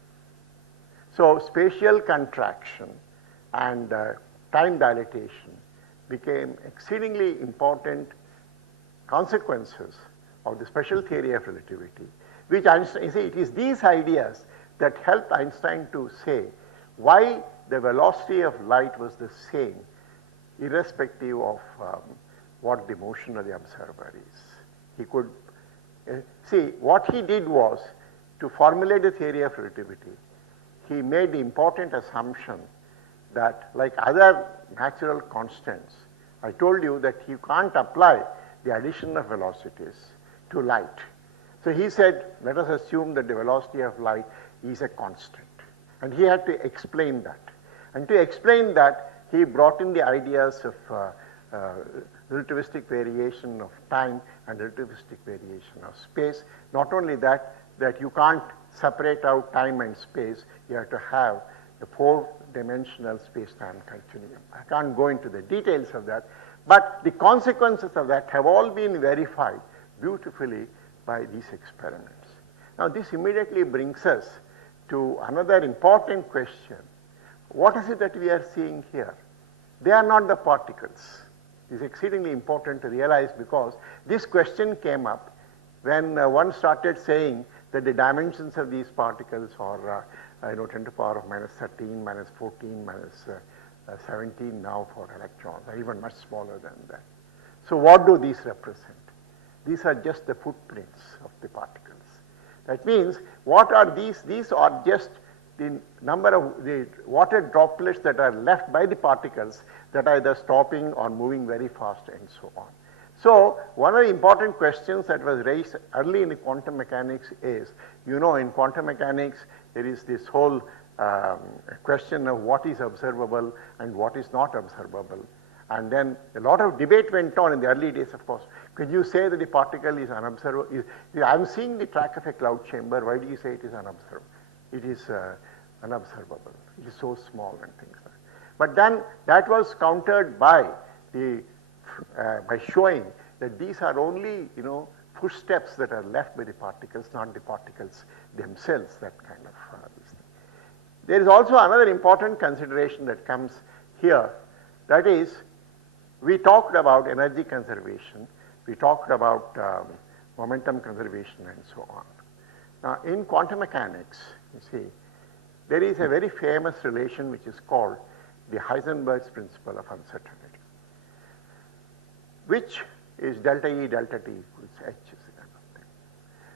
So spatial contraction and time dilatation became exceedingly important consequences of the special theory of relativity, which Einstein, you see, it is these ideas that helped Einstein to say why the velocity of light was the same irrespective of what the motion of the observer is. He could see what he did was to formulate the theory of relativity. He made the important assumption that, like other natural constants, I told you that you can't apply the addition of velocities to light. So he said, let us assume that the velocity of light is a constant. And he had to explain that. And to explain that, he brought in the ideas of relativistic variation of time and relativistic variation of space. Not only that, that you can't separate out time and space, you have to have a 4-dimensional space-time continuum. I can't go into the details of that, but the consequences of that have all been verified beautifully by these experiments. Now this immediately brings us to another important question. What is it that we are seeing here? They are not the particles. It is exceedingly important to realize, because this question came up when one started saying that the dimensions of these particles are 10 to the power of minus 13, minus 14, minus 17 now for electrons, or even much smaller than that. So what do these represent? These are just the footprints of the particles. That means, what are these? These are just the number of the water droplets that are left by the particles that are either stopping or moving very fast and so on. So one of the important questions that was raised early in the quantum mechanics is, you know, in quantum mechanics there is this whole question of what is observable and what is not observable. And then a lot of debate went on in the early days, of course. Could you say that the particle is unobservable? I'm seeing the track of a cloud chamber. Why do you say it is unobservable? It is unobservable. It is so small and things like that. But then that was countered by by showing that these are only, you know, footsteps that are left by the particles, not the particles themselves. That kind of this thing. There is also another important consideration that comes here. That is, we talked about energy conservation, we talked about momentum conservation and so on. Now in quantum mechanics, you see, there is a very famous relation which is called the Heisenberg's principle of uncertainty, which is delta E delta T equals H.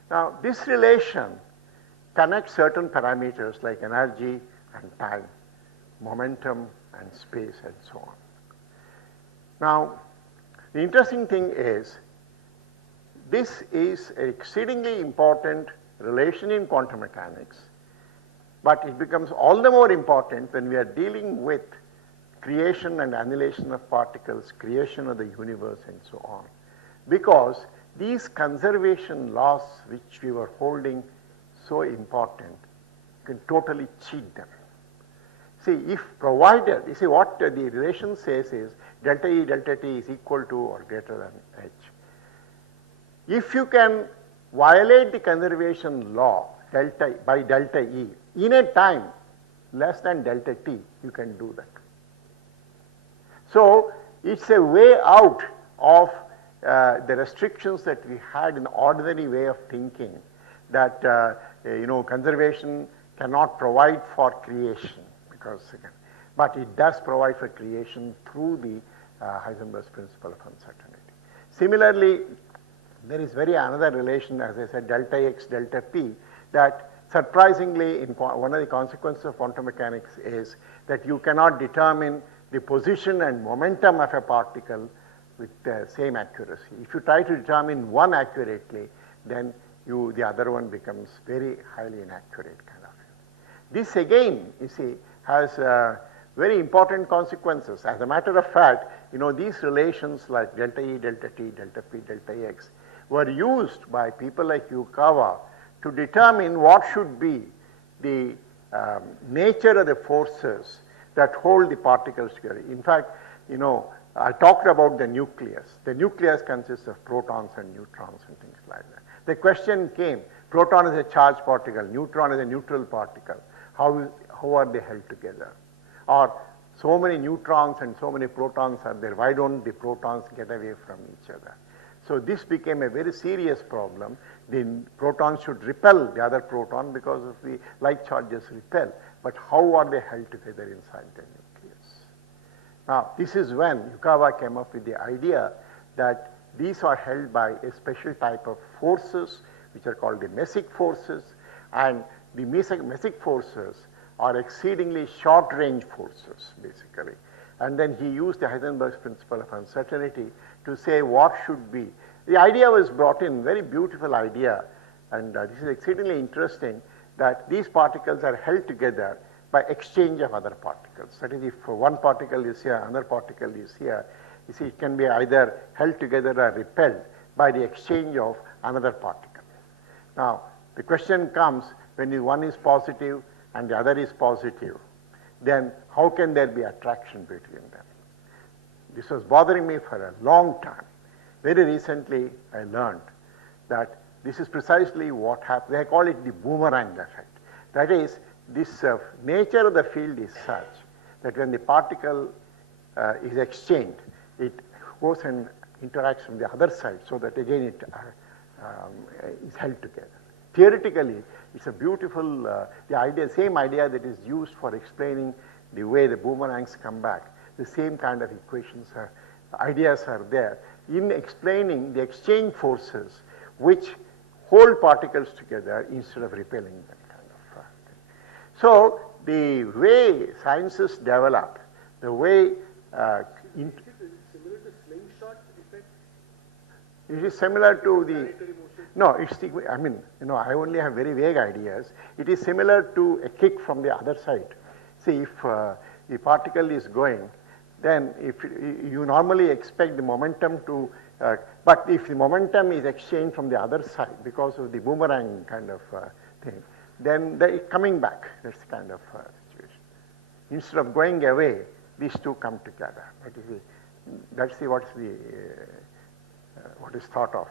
Now this relation connects certain parameters like energy and time, momentum and space and so on. Now the interesting thing is, this is an exceedingly important relation in quantum mechanics, but it becomes all the more important when we are dealing with creation and annihilation of particles, creation of the universe and so on, because these conservation laws which we were holding so important, you can totally cheat them. See, if provided, you see what the relation says is, delta E delta T is equal to or greater than H. If you can violate the conservation law by delta E in a time less than delta T, you can do that. So it's a way out of the restrictions that we had in the ordinary way of thinking that conservation cannot provide for creation, but it does provide for creation through the Heisenberg's principle of uncertainty. Similarly, there is another relation, as I said, delta X, delta P, that surprisingly one of the consequences of quantum mechanics is that you cannot determine the position and momentum of a particle with the same accuracy. If you try to determine one accurately, then the other one becomes very highly inaccurate kind of. This again, you see, has very important consequences. As a matter of fact, these relations like delta E, delta T, delta P, delta X were used by people like Yukawa to determine what should be the nature of the forces that hold the particles together. In fact, I talked about the nucleus. The nucleus consists of protons and neutrons and things like that. The question came, proton is a charged particle, neutron is a neutral particle. How are they held together? Or so many neutrons and so many protons are there, why don't the protons get away from each other? So this became a very serious problem. The protons should repel the other proton because of the like charges repel. But how are they held together inside the nucleus? Now, this is when Yukawa came up with the idea that these are held by a special type of forces, which are called the Messick forces, and the Messick forces are exceedingly short-range forces, basically. And then he used the Heisenberg's principle of uncertainty to say what should be. The idea was brought in, very beautiful idea, and this is exceedingly interesting, that these particles are held together by exchange of other particles. That is, if one particle is here, another particle is here, you see, it can be either held together or repelled by the exchange of another particle. Now, the question comes, when one is positive and the other is positive, then how can there be attraction between them? This was bothering me for a long time. Very recently, I learned that this is precisely what happens. They call it the Boomerang Effect. That is, this nature of the field is such that when the particle is exchanged, it goes and interacts from the other side, so that again it is held together. Theoretically, it's a beautiful, same idea that is used for explaining the way the boomerangs come back. The same kind of ideas are there in explaining the exchange forces which hold particles together instead of repelling them. So the way sciences develop, the way similar to slingshot effect? It is similar to the, no, it's the, I only have very vague ideas. It is similar to a kick from the other side. See, if the particle is going, then if you normally expect the momentum to, but if the momentum is exchanged from the other side because of the boomerang kind of thing, then it's coming back. That's the kind of situation. Instead of going away, these two come together. That's what is thought of.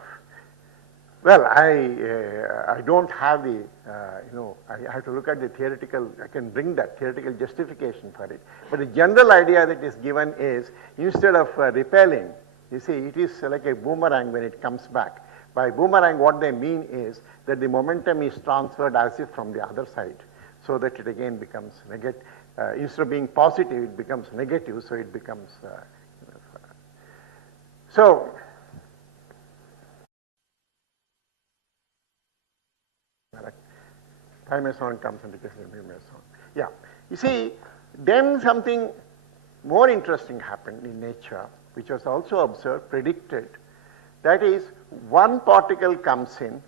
Well, I don't have the, I have to look at the theoretical, I can bring that theoretical justification for it. But the general idea that is given is, instead of repelling, you see, it is like a boomerang when it comes back. By boomerang, what they mean is that the momentum is transferred as if from the other side, so that it again becomes negative. Instead of being positive, it becomes negative, so it becomes, so, pi meson comes into case of mu meson. Yeah. You see, then something more interesting happened in nature, which was also observed, predicted. That is, one particle comes in,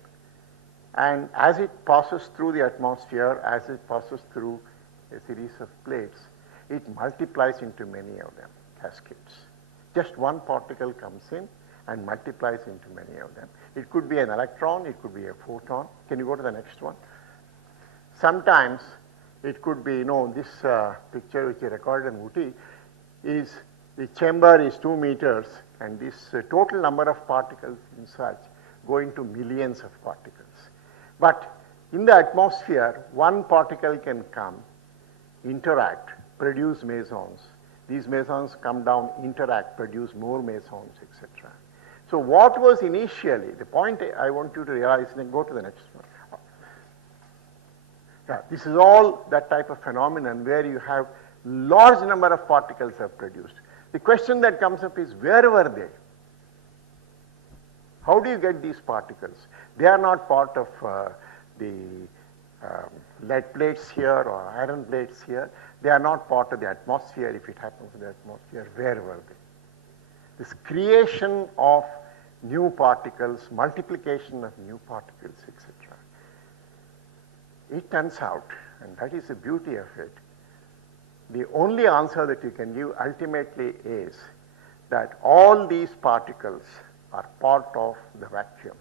and as it passes through the atmosphere, as it passes through a series of plates, it multiplies into many of them, cascades. Just one particle comes in and multiplies into many of them. It could be an electron, it could be a photon. Can you go to the next one? Sometimes it could be, this picture which I recorded in Uti is the chamber is 2 meters, and this total number of particles in such go into millions of particles. But in the atmosphere, one particle can come, interact, produce mesons. These mesons come down, interact, produce more mesons, etc. So what was initially, the point I want you to realize, then go to the next one. Yeah, this is all that type of phenomenon where you have large number of particles are produced. The question that comes up is, where were they? How do you get these particles? They are not part of the lead plates here or iron plates here. They are not part of the atmosphere. If it happens in the atmosphere, where were they? This creation of new particles, multiplication of new particles, etc. It turns out, and that is the beauty of it, the only answer that you can give ultimately is that all these particles are part of the vacuum.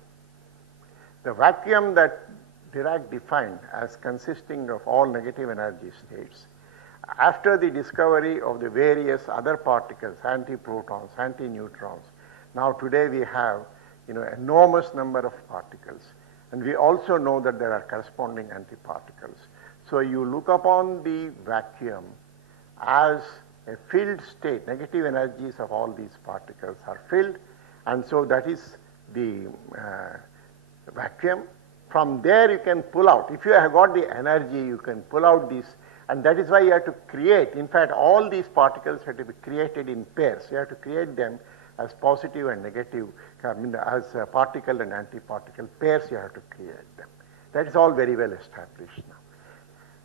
The vacuum that Dirac defined as consisting of all negative energy states, after the discovery of the various other particles, antiprotons, antineutrons, now today we have enormous number of particles, and we also know that there are corresponding antiparticles. So you look upon the vacuum as a filled state. Negative energies of all these particles are filled, and so that is the vacuum. From there you can pull out. If you have got the energy, you can pull out these, and that is why you have to create. In fact, all these particles have to be created in pairs. You have to create them as positive and negative, as particle and antiparticle pairs. You have to create them. That is all very well established now.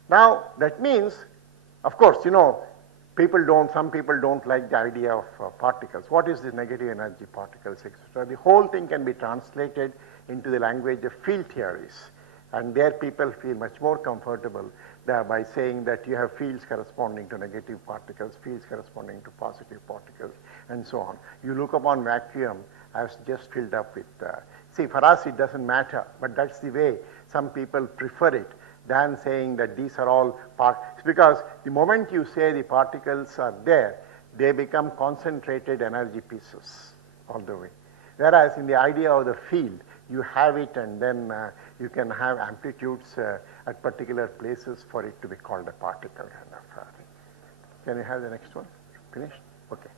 Now that means, of course, some people don't like the idea of particles. What is the negative energy particles, etc.? The whole thing can be translated into the language of field theories, and there people feel much more comfortable by saying that you have fields corresponding to negative particles, fields corresponding to positive particles, and so on. You look upon vacuum as just filled up with, see, for us it doesn't matter, but that's the way some people prefer it than saying that these are all particles, because the moment you say the particles are there, they become concentrated energy pieces all the way. Whereas in the idea of the field, you have it, and then you can have amplitudes at particular places for it to be called a particle kind of thing. Can you have the next one? Finished? Okay.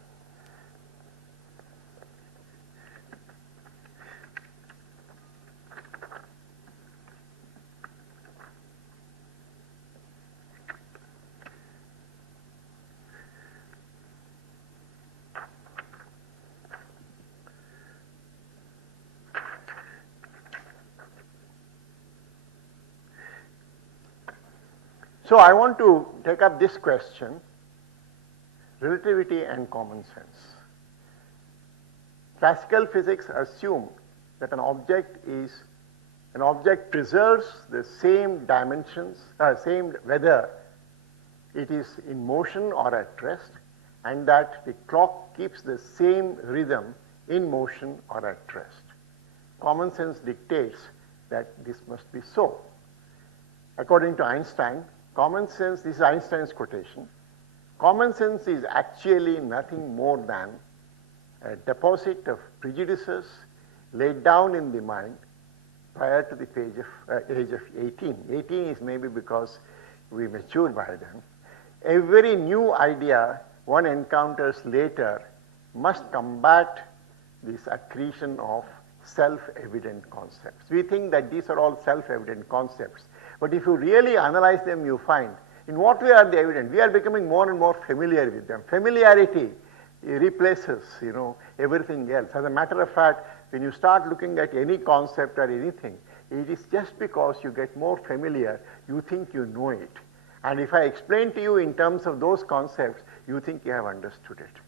So I want to take up this question, relativity and common sense. Classical physics assume that an object preserves the same dimensions, whether it is in motion or at rest, and that the clock keeps the same rhythm in motion or at rest. Common sense dictates that this must be so. According to Einstein, common sense, this is Einstein's quotation, common sense is actually nothing more than a deposit of prejudices laid down in the mind prior to the age of 18. 18 is maybe because we matured by then. Every new idea one encounters later must combat this accretion of self-evident concepts. We think that these are all self-evident concepts. But if you really analyze them, you find in what way are they evident? We are becoming more and more familiar with them. Familiarity replaces, everything else. As a matter of fact, when you start looking at any concept or anything, it is just because you get more familiar, you think you know it. And if I explain to you in terms of those concepts, you think you have understood it.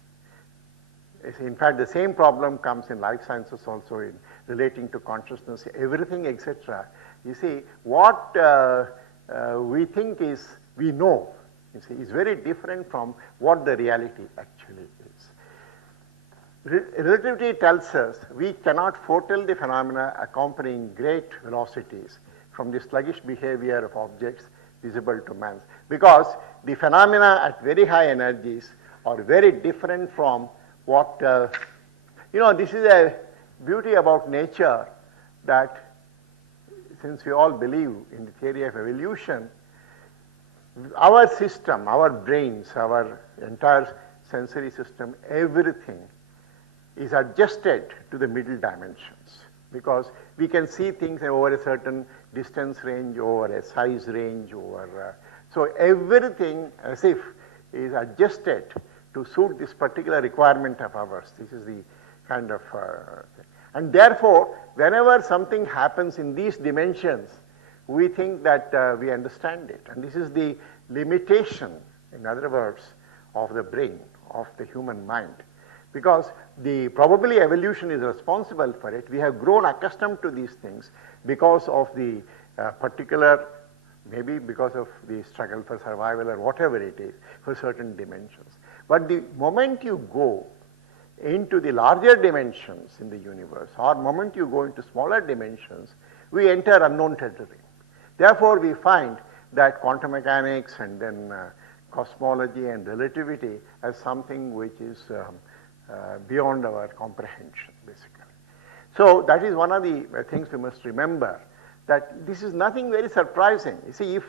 In fact, the same problem comes in life sciences also, in relating to consciousness, everything, etc. You see, what we think we know, is very different from what the reality actually is. Relativity tells us we cannot foretell the phenomena accompanying great velocities from the sluggish behavior of objects visible to man, because the phenomena at very high energies or very different from what, this is a beauty about nature, that since we all believe in the theory of evolution, our system, our brains, our entire sensory system, everything is adjusted to the middle dimensions, because we can see things over a certain distance range, over a size range, so everything as if is adjusted to suit this particular requirement of ours. This is the kind of thing. And therefore, whenever something happens in these dimensions, we think that we understand it. And this is the limitation, in other words, of the brain, of the human mind. Because probably evolution is responsible for it. We have grown accustomed to these things because of the particular, maybe because of the struggle for survival or whatever it is, for certain dimensions. But the moment you go into the larger dimensions in the universe, or moment you go into smaller dimensions, we enter unknown territory. Therefore, we find that quantum mechanics and then cosmology and relativity as something which is beyond our comprehension, basically. So that is one of the things we must remember, that this is nothing very surprising. You see, if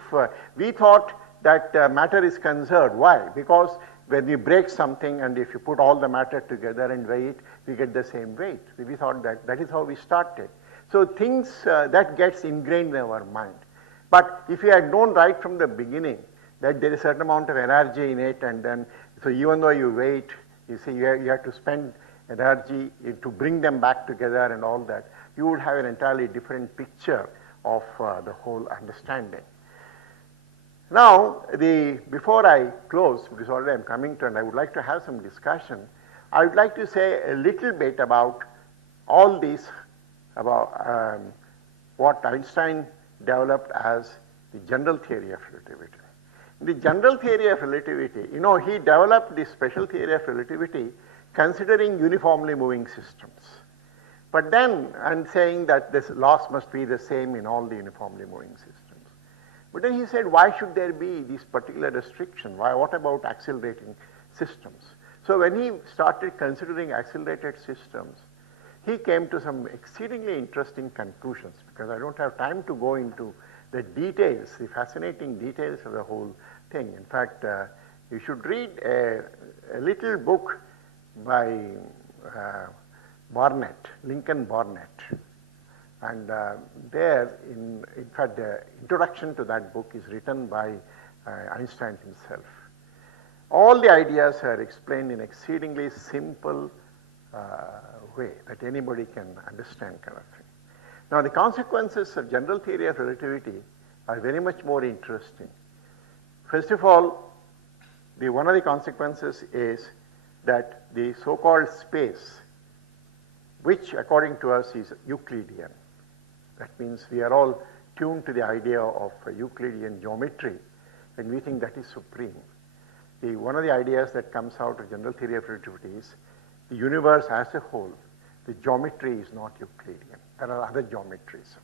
we thought that matter is conserved, why? Because when we break something and if you put all the matter together and weigh it, we get the same weight. We thought that is how we started. So things that gets ingrained in our mind. But if you had known right from the beginning that there is a certain amount of energy in it, and then, so even though you weigh it, you see, you have to spend energy to bring them back together and all that, you would have an entirely different picture of the whole understanding. Now, before I close, because already I'm coming to, and I would like to have some discussion, I would like to say a little bit about all this, about what Einstein developed as the general theory of relativity. The general theory of relativity, he developed this special theory of relativity considering uniformly moving systems. But then, and saying that this laws must be the same in all the uniformly moving systems. But then he said, why should there be this particular restriction? What about accelerating systems? So when he started considering accelerated systems, he came to some exceedingly interesting conclusions, because I don't have time to go into the details, the fascinating details of the whole thing. In fact, you should read a little book by Barnett, Lincoln Barnett. And there, in fact, the introduction to that book is written by Einstein himself. All the ideas are explained in exceedingly simple way that anybody can understand, kind of thing. Now, the consequences of general theory of relativity are very much more interesting. First of all, one of the consequences is that the so-called space, which according to us is Euclidean, that means we are all tuned to the idea of Euclidean geometry, and we think that is supreme. One of the ideas that comes out of general theory of relativity is the universe as a whole, the geometry is not Euclidean. There are other geometries.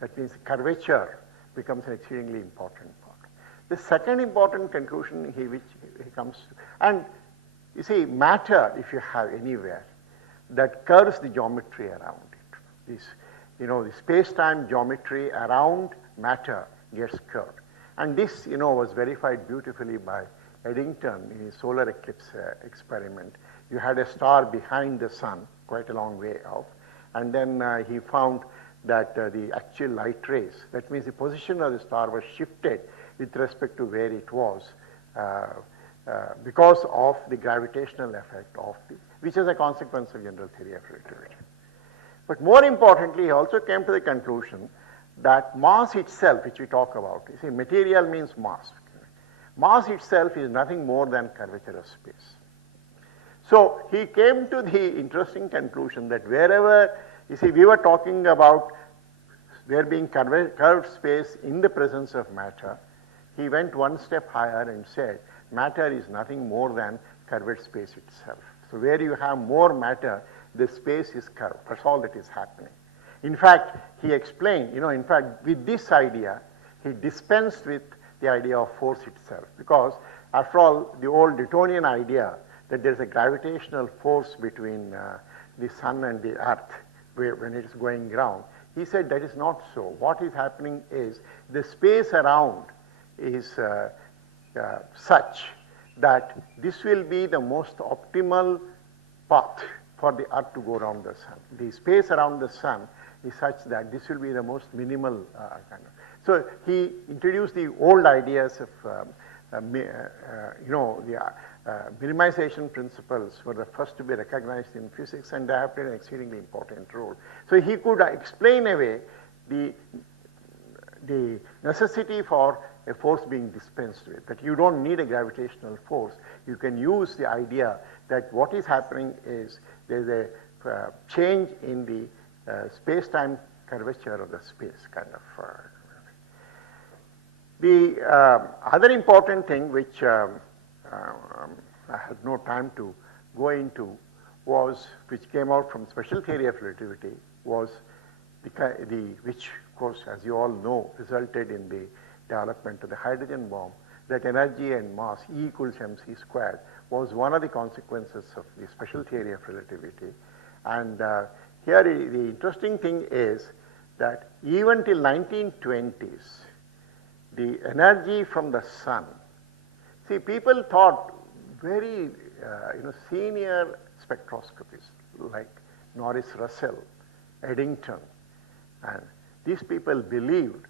That means curvature becomes an extremely important part. The second important conclusion which he comes to, and you see, matter, if you have anywhere, that curves the geometry around it. The space-time geometry around matter gets curved. And this, was verified beautifully by Eddington in his solar eclipse experiment. You had a star behind the sun, quite a long way off, and then he found that the actual light rays, that means the position of the star was shifted with respect to where it was because of the gravitational effect which is a consequence of general theory of relativity. But more importantly, he also came to the conclusion that mass itself, which we talk about, you see, material means mass. Mass itself is nothing more than curvature of space. So he came to the interesting conclusion that wherever, you see, we were talking about there being curved space in the presence of matter, he went one step higher and said matter is nothing more than curved space itself. So where you have more matter, the space is curved. That's all that is happening. In fact, he explained, in fact, with this idea, he dispensed with the idea of force itself, because after all, the old Newtonian idea that there is a gravitational force between the sun and the earth when it is going round, he said that is not so. What is happening is the space around is such that this will be the most optimal path for the earth to go around the sun. The space around the sun is such that this will be the most minimal kind of. So he introduced the old ideas of the minimization principles were the first to be recognized in physics, and they have played an exceedingly important role. So he could explain away the necessity for a force being dispensed with, that you don't need a gravitational force. You can use the idea that what is happening is there's a change in the space-time curvature of the space kind of. The other important thing which I had no time to go into was, which came out from special theory of relativity, was which of course as you all know resulted in the development of the hydrogen bomb, that energy and mass E equals mc squared was one of the consequences of the special theory of relativity. And here the interesting thing is that even till 1920s, the energy from the sun, see, people thought very senior spectroscopists like Norris Russell, Eddington, and these people believed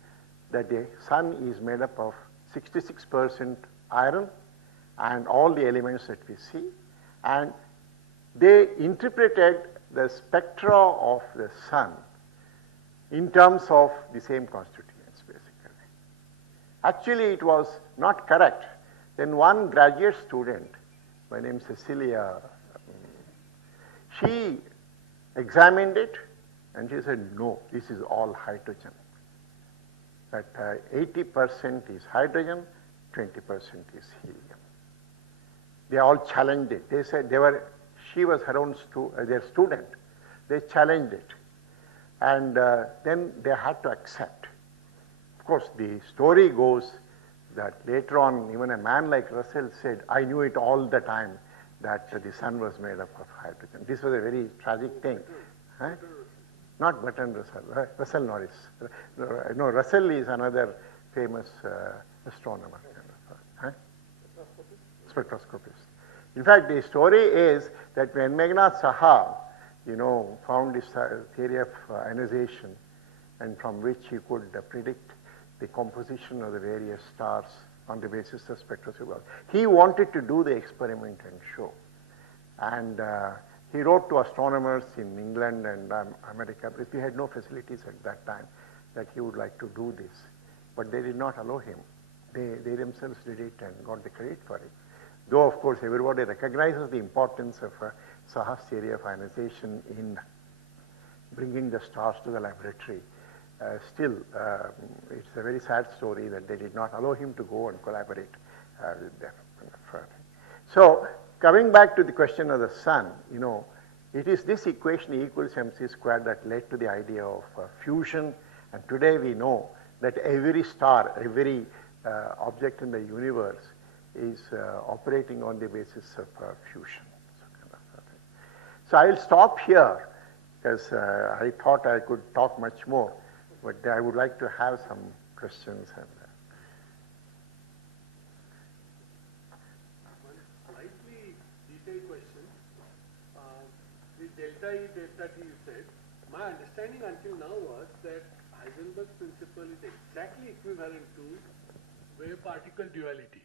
that the sun is made up of 66% iron and all the elements that we see, and they interpreted the spectra of the sun in terms of the same constituents, basically. Actually, it was not correct. Then one graduate student, by name Cecilia, she examined it and she said, no, this is all hydrogen. That 80% is hydrogen, 20% is helium. They all challenged it. They said she was her own their student. They challenged it. And then they had to accept. Of course, the story goes that later on, even a man like Russell said, I knew it all the time that the sun was made up of hydrogen. This was a very tragic thing. Huh? Not Bertrand Russell, Russell Norris. No, Russell is another famous astronomer. Huh? Spectroscopist. In fact, the story is that when Meghnad Saha, found this theory of ionization, and from which he could predict the composition of the various stars on the basis of spectroscopy, he wanted to do the experiment and show. And he wrote to astronomers in England and America, because we had no facilities at that time, that he would like to do this. But they did not allow him. They themselves did it and got the credit for it. Though, of course, everybody recognizes the importance of Saha's theory of ionization in bringing the stars to the laboratory. Still, it's a very sad story that they did not allow him to go and collaborate with them. So, coming back to the question of the sun, it is this equation E equals mc squared that led to the idea of fusion. And today we know that every star, every object in the universe is operating on the basis of fusion. So I will stop here because I thought I could talk much more, but I would like to have some questions. And one slightly detailed question. The delta E, delta T you said, my understanding until now was that Heisenberg's principle is exactly equivalent to wave particle duality.